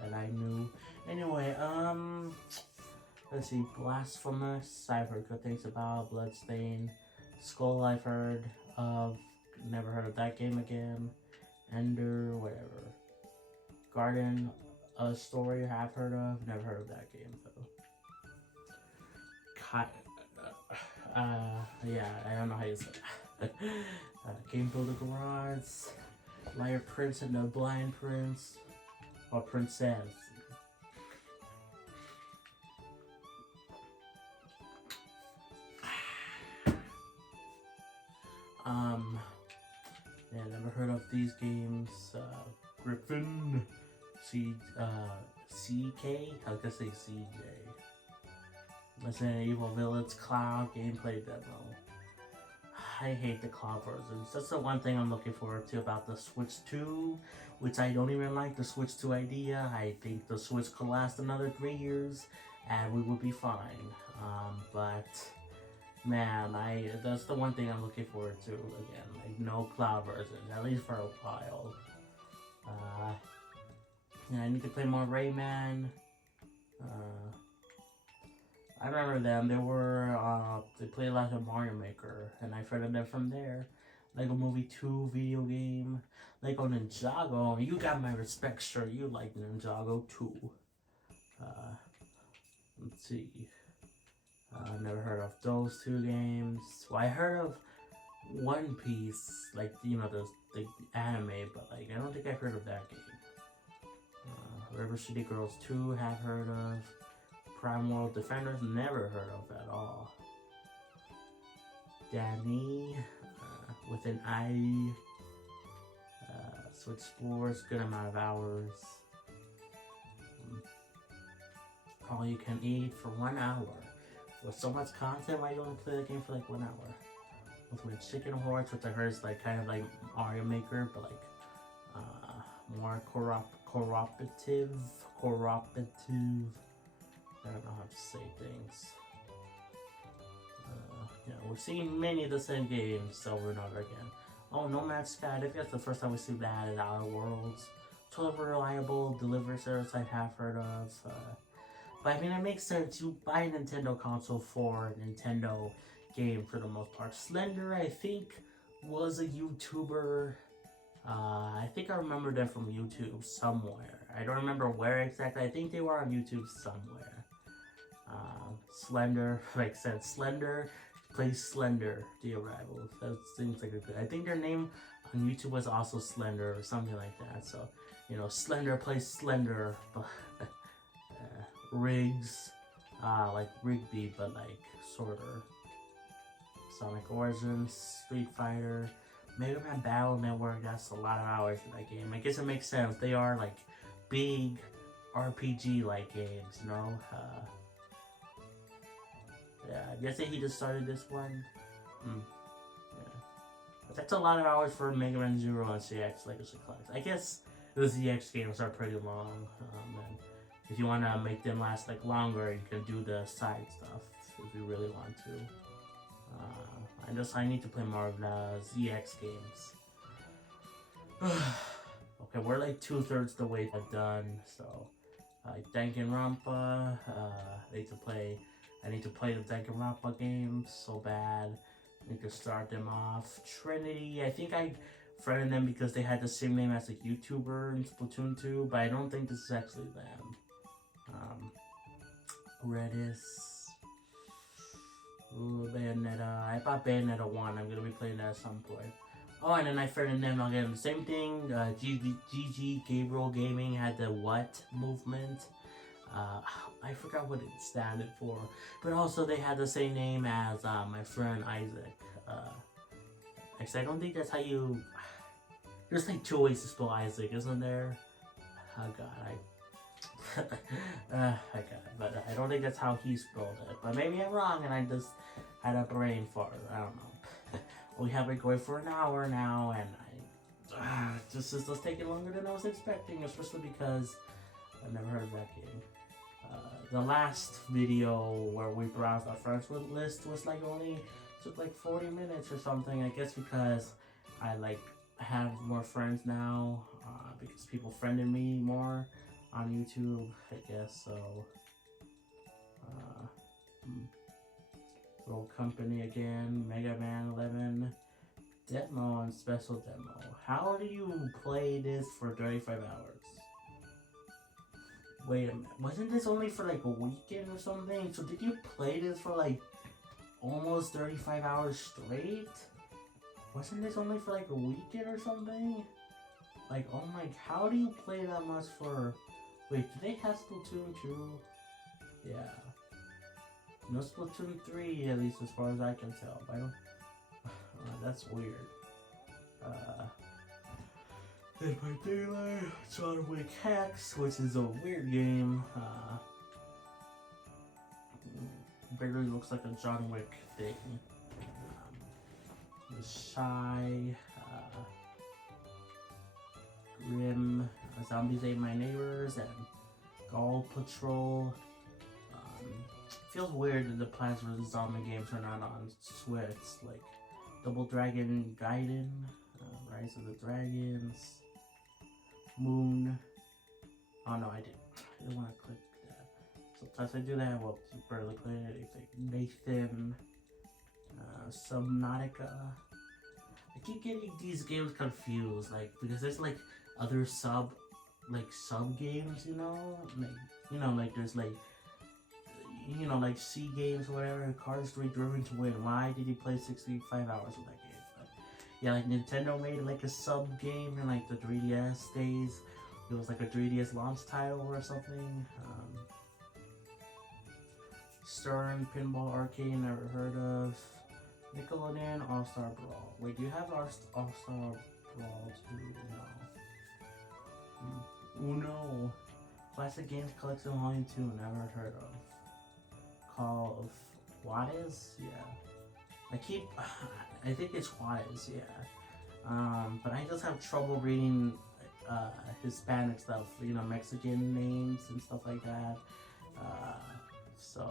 that I knew. Anyway, let's see. Blasphemous, I've heard good things about. Bloodstain, Skull, I've heard of. Never heard of that game again. Ender, whatever. Garden, a story I've heard of. Never heard of that game though. Yeah, I don't know how you say that. Game Builder Garage, Liar Prince and the Blind Prince, or Princess. Yeah, never heard of these games. Griffin, CK, I was gonna say CJ. Resident Evil Village Cloud gameplay demo. I hate the cloud versions. That's the one thing I'm looking forward to about the Switch 2, which I don't even like the Switch 2 idea. I think the Switch could last another 3 years and we would be fine. But Man, that's the one thing I'm looking forward to again. Like no cloud versions, at least for a while. Uh, yeah, I need to play more Rayman. Uh, I remember them. They played a lot of Mario Maker, and I heard of them from there. Lego Movie 2 video game. Lego Ninjago. You got my respect, sure. You like Ninjago too. Uh, let's see. Never heard of those two games. Well, I heard of One Piece, like the anime, but like I don't think I heard of that game. River City Girls 2 have heard of. Prime World Defenders never heard of at all. Danny with an I. Switch Explorers, good amount of hours. All you can eat for 1 hour. With so much content, why you only play the game for like 1 hour? With Chicken Horse, which I heard is like kind of like Mario Maker, but like more cooperative. I don't know how to say things. We've seen many of the same games over and over again. Oh, No Man's Sky, I think that's the first time we see that in Outer Worlds. Totally reliable delivery service I have heard of. But I mean, it makes sense. You buy a Nintendo console for a Nintendo game for the most part. Slender, I think, was a YouTuber. I think I remember them from YouTube somewhere. I don't remember where exactly. I think they were on YouTube somewhere. Slender, like I said, Slender plays Slender, the Arrival. That seems like a good. I think their name on YouTube was also Slender or something like that. So, Slender plays Slender, but Riggs, like Rigby, but like sorter. Sonic Origins, Street Fighter, Mega Man Battle Network. That's a lot of hours in that game. I guess it makes sense. They are like big RPG like games, Yeah, I guess he just started this one. Yeah. But that's a lot of hours for Mega Man Zero and ZX Legacy Collection. I guess the ZX games are pretty long. And if you want to make them last like longer, you can do the side stuff if you really want to. I need to play more of the ZX games. Okay, we're like 2/3 the way done, so Danganronpa. I need to play the Danganronpa games so bad. I need to start them off. Trinity, I think I friended them because they had the same name as a YouTuber in Splatoon 2, but I don't think this is actually them. Redis. Ooh, Bayonetta. I bought Bayonetta 1. I'm gonna be playing that at some point. Oh, and then I friended them again. Same thing. GG Gabriel Gaming had the what movement. I forgot what it standed for, but also they had the same name as my friend Isaac. Actually, I don't think that's how you. There's like 2 ways to spell Isaac, isn't there? Oh God, I got it, but I don't think that's how he spelled it. But maybe I'm wrong, and I just had a brain fart. I don't know. We have been going for an hour now, and this is just taking longer than I was expecting, especially because I've never heard of that game. The last video where we browsed our friends list was like took like 40 minutes or something. I guess because I have more friends now, because people friended me more on YouTube, I guess. So Roll Company again, Mega Man 11 demo and special demo. How do you play this for 35 hours? Wait a minute, wasn't this only for like a weekend or something? So did you play this for like almost 35 hours straight? Wasn't this only for like a weekend or something? Like, oh my, how do you play that much for... Wait, do they have Splatoon 2? Yeah. No Splatoon 3, at least as far as I can tell. But I don't... that's weird. Dead by Daylight, John Wick Hacks, which is a weird game. Barely looks like a John Wick thing. The Shy, Grim, Zombies Ate My Neighbors, and Gall Patrol. feels weird that the Plants vs Zombie games are not on Switch. Like Double Dragon Gaiden, Rise of the Dragons, Moon. Oh no, I didn't want to click that. Sometimes I do that. Well, barely play it. It's like Nathan, Subnautica. I keep getting these games confused, like because there's like other sub games, like there's like like C games or whatever. Cars 3 Driven to Win. Why did you play 65 hours of that game? But yeah, like Nintendo made like a sub game in like the 3DS days. It was like a 3DS launch title or something. Stern Pinball Arcade, never heard of. Nickelodeon All-Star Brawl. Wait, do you have All-Star Brawl too? No. Uno. Classic Games Collection Volume 2, never heard of. Call of Juarez? Yeah. I think it's Juarez, yeah. But I just have trouble reading Hispanic stuff, Mexican names and stuff like that. So,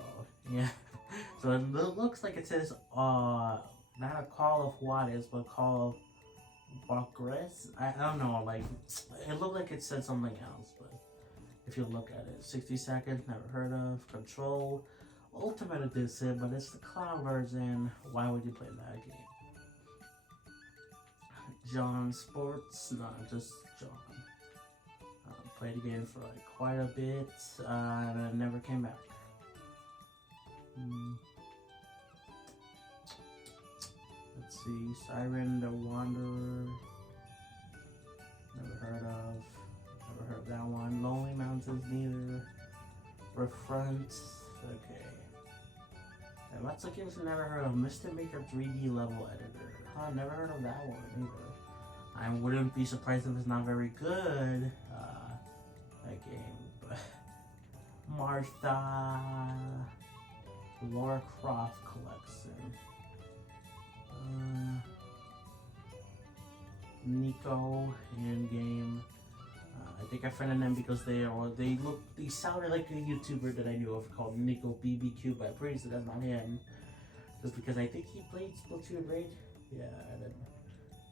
yeah. So it looks like it says, not a Call of Juarez, but Call of Juarez. I don't know, like, it looked like it said something else, but if you look at it, 60 seconds, never heard of. Control, Ultimate Edition, but it's the cloud version. Why would you play that game? John Sports, no, just John. Played the game for like quite a bit, and I never came back. Let's see, Siren the Wanderer, never heard of that one. Lonely Mountains, neither. Refront, okay. And lots of games I never heard of. Mr. Maker 3D Level Editor, never heard of that one either. I wouldn't be surprised if it's not very good, that game, but Martha, Lara Croft Collection, Nico, Endgame. I think I friended them because they sounded like a YouTuber that I knew of called Nico BBQ, but I'm pretty sure that's not him. Just because I think he played Splatoon, right? Yeah, and then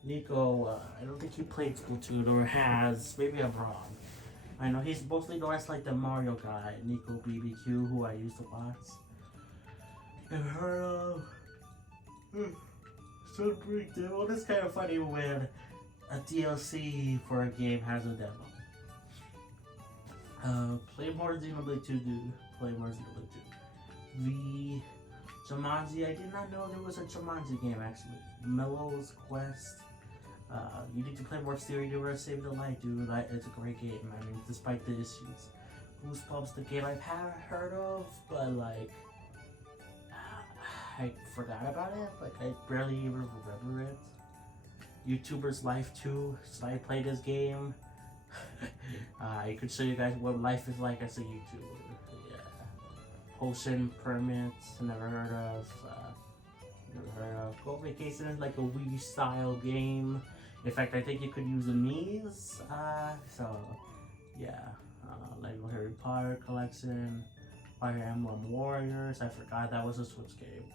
Nico, I don't think he played Splatoon or has. Maybe I'm wrong. I know he's mostly known as like the Mario guy, Nico BBQ, who I used to watch. Never heard of. Sunbreak demo. It's kind of funny when a DLC for a game has a demo. Play more Xenoblade 2, dude. Play more Xenoblade 2. The Jumanji, I did not know there was a Jumanji game actually. Mellow's Quest. You need to play more Stereo Universe, Save the Light, dude. It's a great game, I mean, despite the issues. Goosebumps, the game I've heard of, but like, I forgot about it. Like, I barely even remember it. YouTuber's Life 2. Should I play this game? I could show you guys what life is like as a YouTuber. Yeah. Potion Permits, never heard of. Go Vacation is like a Wii style game. In fact, I think you could use the Mii's. So, yeah. Lego Harry Potter Collection. Fire Emblem Warriors. I forgot that was a Switch game.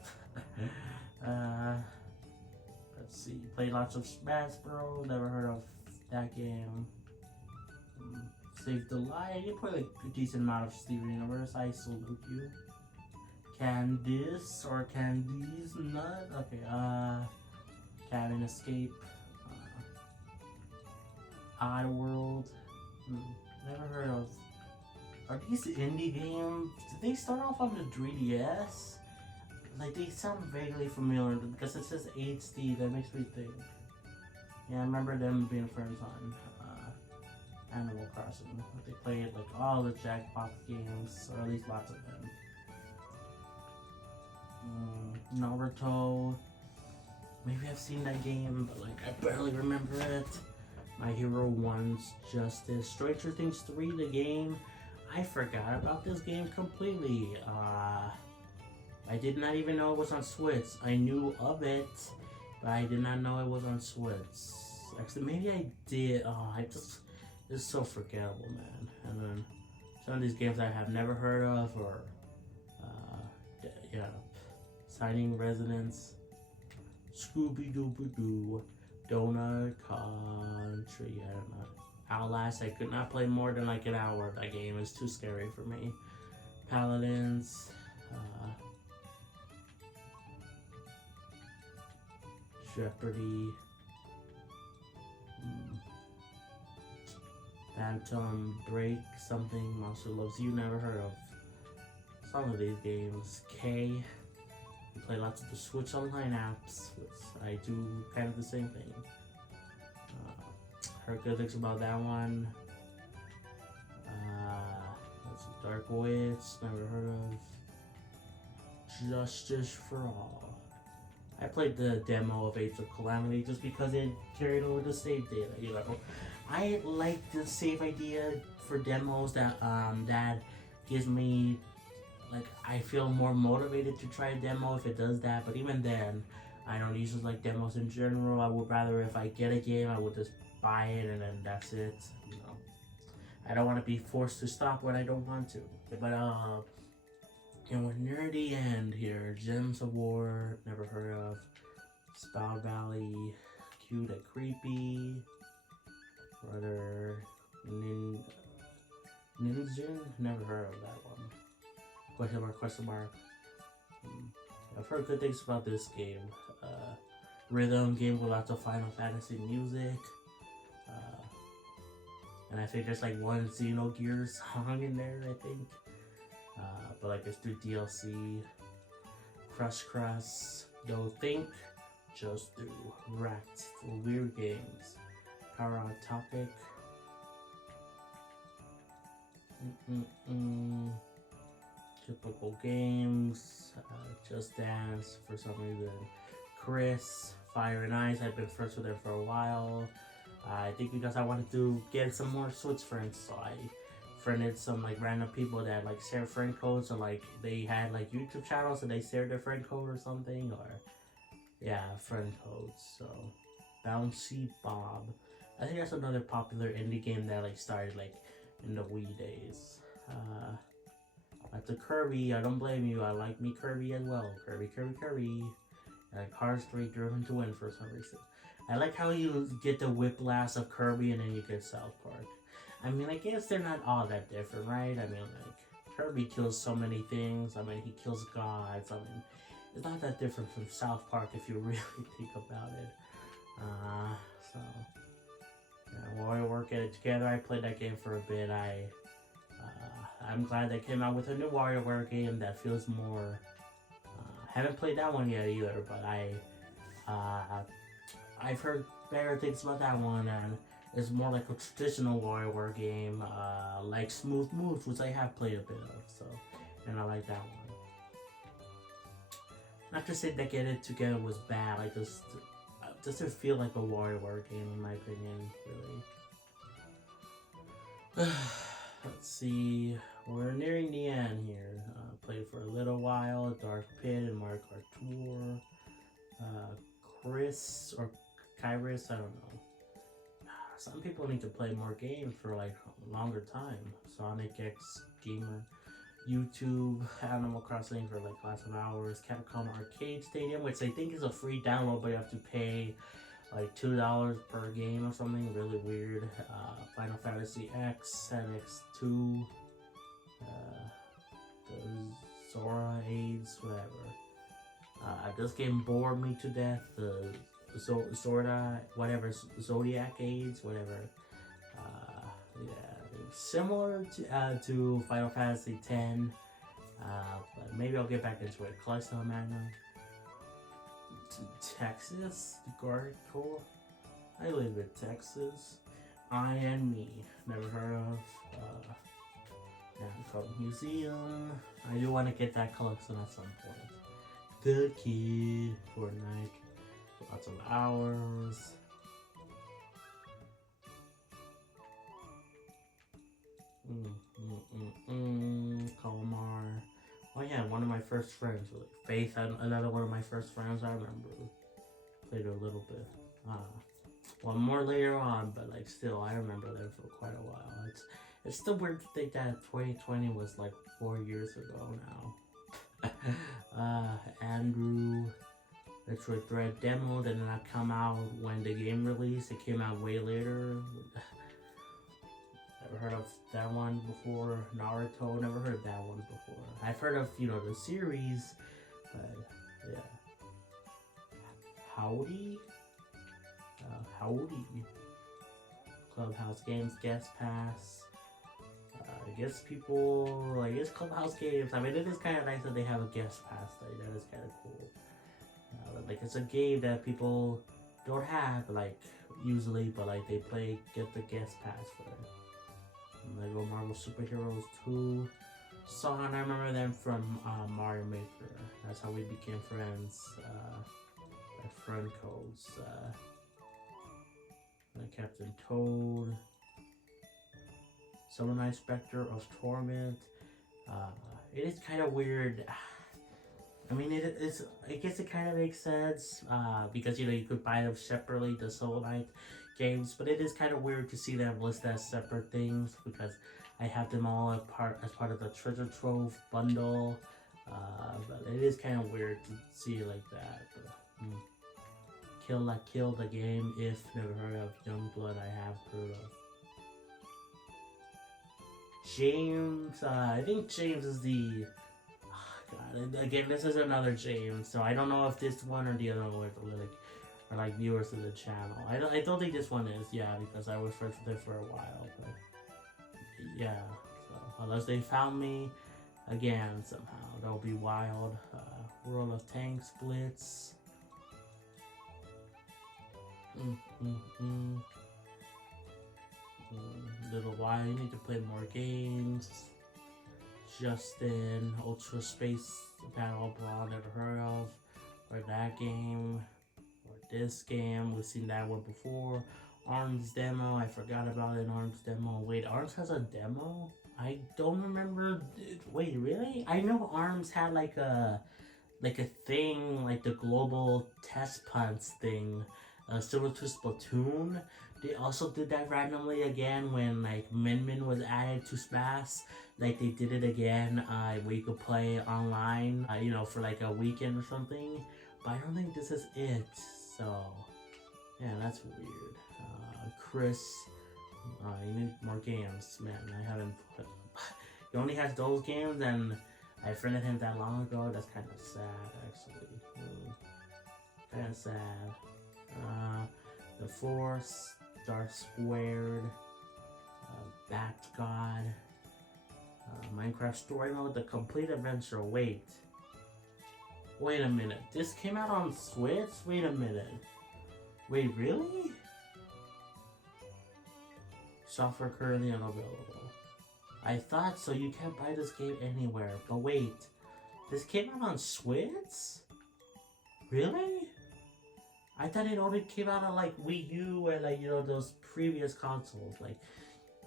Let's see. Played lots of Smash Bros. Never heard of that game. Save the Light. You play like a decent amount of Steven Universe. I salute you. Candice or Candice Nut. Okay. Cabin Escape. Oddworld. Never heard of. Are these indie games? Did they start off on the 3DS? Like, they sound vaguely familiar because it says HD. That makes me think. Yeah, I remember them being friends on Animal Crossing. They played like all the Jackbox games, or at least lots of them. Naruto. Maybe I've seen that game, but like I barely remember it. My Hero 1's Justice. Stranger Things 3, the game. I forgot about this game completely. I did not even know it was on Switch. I knew of it, but I did not know it was on Switch. Actually, maybe I did. It's so forgettable, man. And then some of these games I have never heard of, or Yeah. Signing Residence. Scooby Dooby Doo. Donut Country. I don't know. Outlast. I could not play more than like an hour of that game. It's too scary for me. Paladins. Jeopardy. Phantom Break. Something. Monster Loves You. Never heard of some of these games. K. We play lots of the Switch Online apps, which I do kind of the same thing. Heard good things about that one. Let's see, Dark Witch, never heard of. Justice for All. I played the demo of Age of Calamity just because it carried over the save data, you know. I like the save idea for demos that gives me, like, I feel more motivated to try a demo if it does that, but even then, I don't usually like demos in general. I would rather, if I get a game, I would just buy it and then that's it, you know. I don't want to be forced to stop when I don't want to. But, you know, we're near the end here. Gems of War, never heard of. Spout Valley, Cute and Creepy. Brother, Ninja, never heard of that one. Question mark, question mark. I've heard good things about this game. Rhythm game with lots of Final Fantasy music. And I think there's like one Xenogears song in there, I think. But like it's through DLC. Crush Crush. Don't think, just do. Wrecked. Weird games. Power on Topic. Typical games. Just Dance for some reason. Chris. Fire and Ice. I've been friends with him for a while. I think because I wanted to get some more Switch friends, so I friended some like random people that like share friend codes, or like they had like YouTube channels and they shared their friend code or something, or yeah, friend codes. So Bouncy Bob, I think that's another popular indie game that like started like in the Wii days. That's a Kirby. I don't blame you. I like me Kirby as well. Kirby. And Cars 3 Driven to Win for some reason. I like how you get the whiplash of Kirby and then you get South Park. I mean, I guess they're not all that different, right? I mean, like, Kirby kills so many things. I mean, he kills gods. I mean, it's not that different from South Park if you really think about it. So, yeah, while we work at it together, I played that game for a bit. I'm glad they came out with a new WarioWare game that feels more... haven't played that one yet either, but I've heard better things about that one, and it's more like a traditional WarioWare game, like Smooth Moves, which I have played a bit of, so, and I like that one. Not to say that Get It Together was bad, I just doesn't feel like a WarioWare game in my opinion, really. Let's see, we're nearing the end here. Played for a little while, Dark Pit and Mario Kart Tour. Chris or Kyrus, I don't know. Some people need to play more games for like a longer time. Sonic X Gamer, YouTube, Animal Crossing for like lots of hours, Capcom Arcade Stadium, which I think is a free download, but you have to pay like $2 per game or something really weird. Final Fantasy X, NX2, the Zora AIDS, whatever. This game bored me to death. The Zodiac AIDS, whatever. Yeah, similar to Final Fantasy X, but maybe I'll get back into it. Callisto Magna, Texas, Cool. I live in Texas. I and Me, never heard of. Called Museum. I do want to get that collection at some point. The Kid, Fortnite, lots of hours. Kalmar. Oh yeah, one of my first friends, really. Faith, another one of my first friends. I remember played a little bit. Well, more later on, but like still, I remember them for quite a while. It's still weird to think that 2020 was like 4 years ago now. Andrew, Metroid Dread demo that did not come out when the game released. It came out way later. Never heard of that one before. Naruto, never heard of that one before. I've heard of, the series, but yeah. Howdy? Howdy. Clubhouse Games Guest Pass. I guess Clubhouse Games, I mean, it is kind of nice that they have a guest pass. Like, that is kind of cool. Like, it's a game that people don't have, like, usually, but, like, they get the guest pass for it. Lego Marvel Superheroes 2. Son, I remember them from Mario Maker. That's how we became friends. Friend codes. Captain Toad. Summer Night Spectre of Torment. It is kind of weird. I mean, I guess it kind of makes sense because you could buy them separately, the Soul Knight games, but it is kind of weird to see them listed as separate things because I have them all as part of the Treasure Trove bundle. But it is kind of weird to see it like that. But, Kill the game. If never heard of Youngblood, I have heard of. James, I think James is the. Oh God, again, this is another James, so I don't know if this one or the other one are like viewers of the channel. I don't think this one is, yeah, because I was friends with it for a while, but yeah. So unless they found me again somehow, that'll be wild. World of Tanks Blitz. Little while, you need to play more games. Justin, Ultra Space Battle Brawl, never heard of. Or that game. Or this game, we've seen that one before. ARMS demo, I forgot about an ARMS demo. Wait, ARMS has a demo? I don't remember. Wait, really? I know ARMS had like a thing, like the global test punts thing. Similar to Splatoon. They also did that randomly again when like Min Min was added to Smash. Like they did it again where you could play online, for like a weekend or something. But I don't think this is it. So yeah, that's weird. Chris, you need more games, man. I haven't. He only has those games, and I friended him that long ago. That's kind of sad, actually. Kind of sad. The Force, Dark Squared, Bat God, Minecraft Story Mode, The Complete Adventure. Wait a minute. This came out on Switch? Wait a minute. Wait, really? Software currently unavailable. I thought so. You can't buy this game anywhere. But wait, this came out on Switch? Really? I thought it only came out on like Wii U or like those previous consoles. Like,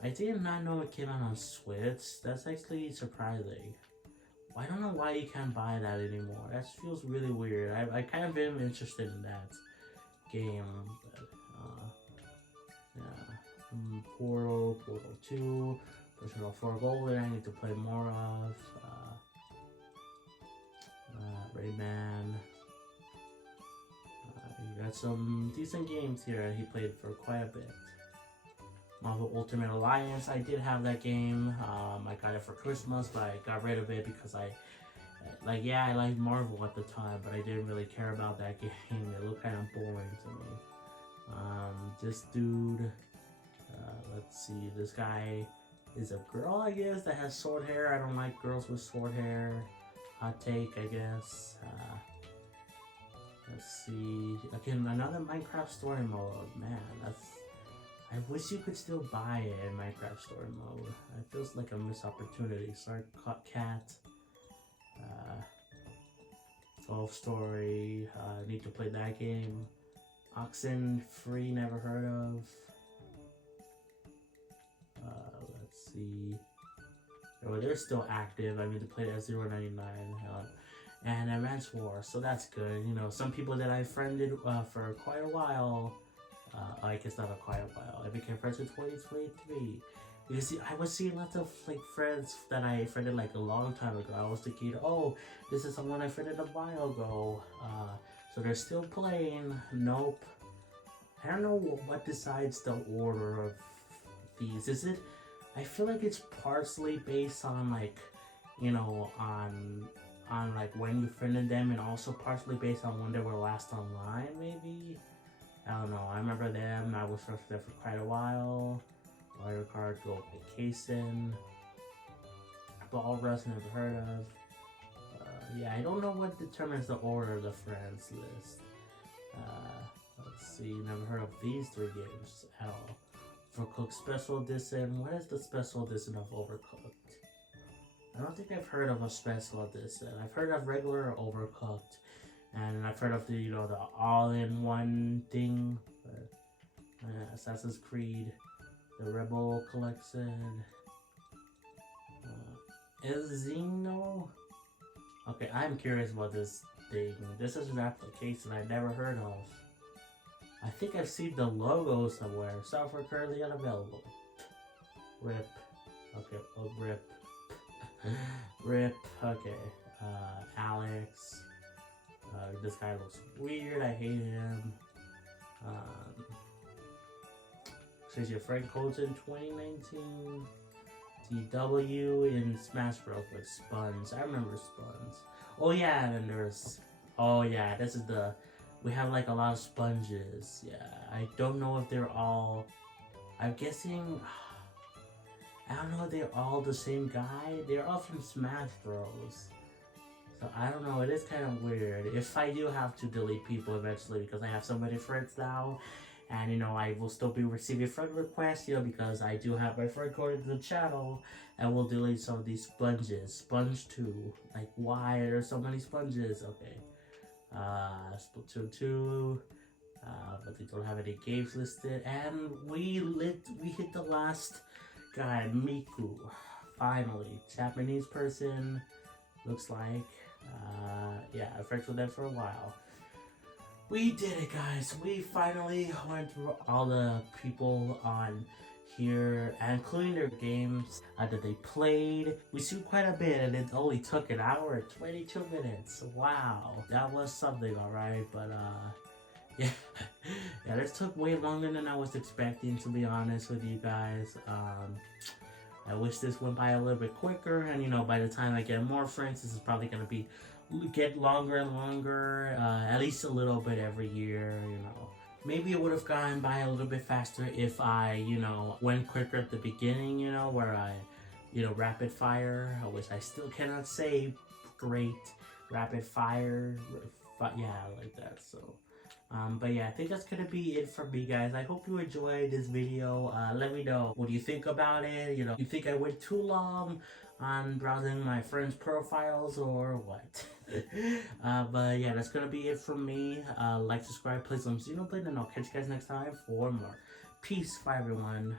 I did not know it came out on Switch. That's actually surprising. I don't know why you can't buy that anymore. That feels really weird. I kind of been interested in that game, but yeah. Portal 2, Persona 4 Golden. I need to play more of. Rayman. You got some decent games here. He played for quite a bit. Marvel Ultimate Alliance. I did have that game. I got it for Christmas, but I got rid of it because I liked Marvel at the time, but I didn't really care about that game. It looked kind of boring to me. This dude. Let's see. This guy is a girl, I guess, that has short hair. I don't like girls with short hair. Hot take, I guess. Let's see. Again, another Minecraft story mode. Man, I wish you could still buy it in Minecraft story mode. It feels like a missed opportunity. Sorry, Cat. Golf Story. Need to play that game. Oxen Free, never heard of. Let's see. Oh, they're still active. I mean, they played at 0.99. And Advance Wars, so that's good. Some people that I friended for quite a while. I guess not quite a while. I became friends with 2023. You see, I was seeing lots of like friends that I friended like a long time ago. I was thinking, oh, this is someone I friended a while ago. So they're still playing. Nope. I don't know what decides the order of these. Is it? I feel like it's partially based on like, on like when you friended them, and also partially based on when they were last online. Maybe. I don't know. I remember them. I was friends with them for quite a while. Mario Kart, Go Vacation, Ball Rush, never heard of. Yeah, I don't know what determines the order of the friends list. Let's see, never heard of these three games at all. Overcooked Special Edition. What is the Special Edition of Overcooked? I don't think I've heard of a Special Edition. I've heard of regular Overcooked, and I've heard of the the all-in-one thing. But, Assassin's Creed, the Rebel Collection. Is Xeno? Okay, I'm curious about this thing. This is an application I never heard of. I think I've seen the logo somewhere. Software currently unavailable. RIP. Okay, oh, RIP. RIP. Okay. Alex. This guy looks weird. I hate him. Says your friend codes in 2019. DW in Smash Bros. With Sponge. I remember Sponge. Oh yeah, and then there's... Oh yeah, this is the... We have like a lot of sponges. Yeah, I don't know if they're all... I'm guessing... I don't know if they're all the same guy. They're all from Smash Bros. So I don't know, it is kind of weird. If I do have to delete people eventually because I have so many friends now, and I will still be receiving friend requests, because I do have my friend code in the channel, and we'll delete some of these sponges. Sponge 2. Like, why are there so many sponges? Okay. Splatoon 2. But they don't have any games listed. And we hit the last guy, Miku. Finally. Japanese person. Looks like. Yeah, I've friends with them for a while. We did it, guys. We finally went through all the people on here, including their games that they played. We see quite a bit, and it only took an hour and 22 minutes. Wow, that was something, alright. But yeah, yeah, this took way longer than I was expecting, to be honest with you guys. I wish this went by a little bit quicker, and by the time I get more friends, this is probably gonna get longer and longer, at least a little bit every year. Maybe it would have gone by a little bit faster if I went quicker at the beginning, where I rapid fire, which I still cannot say great rapid fire, yeah, like that. So but yeah, I think that's gonna be it for me, guys. I hope you enjoyed this video. Let me know what do you think about it. You think I went too long on browsing my friends' profiles or what? But yeah, that's gonna be it from me. Like, subscribe, play some Xenoblade, and I'll catch you guys next time for more. Peace for everyone.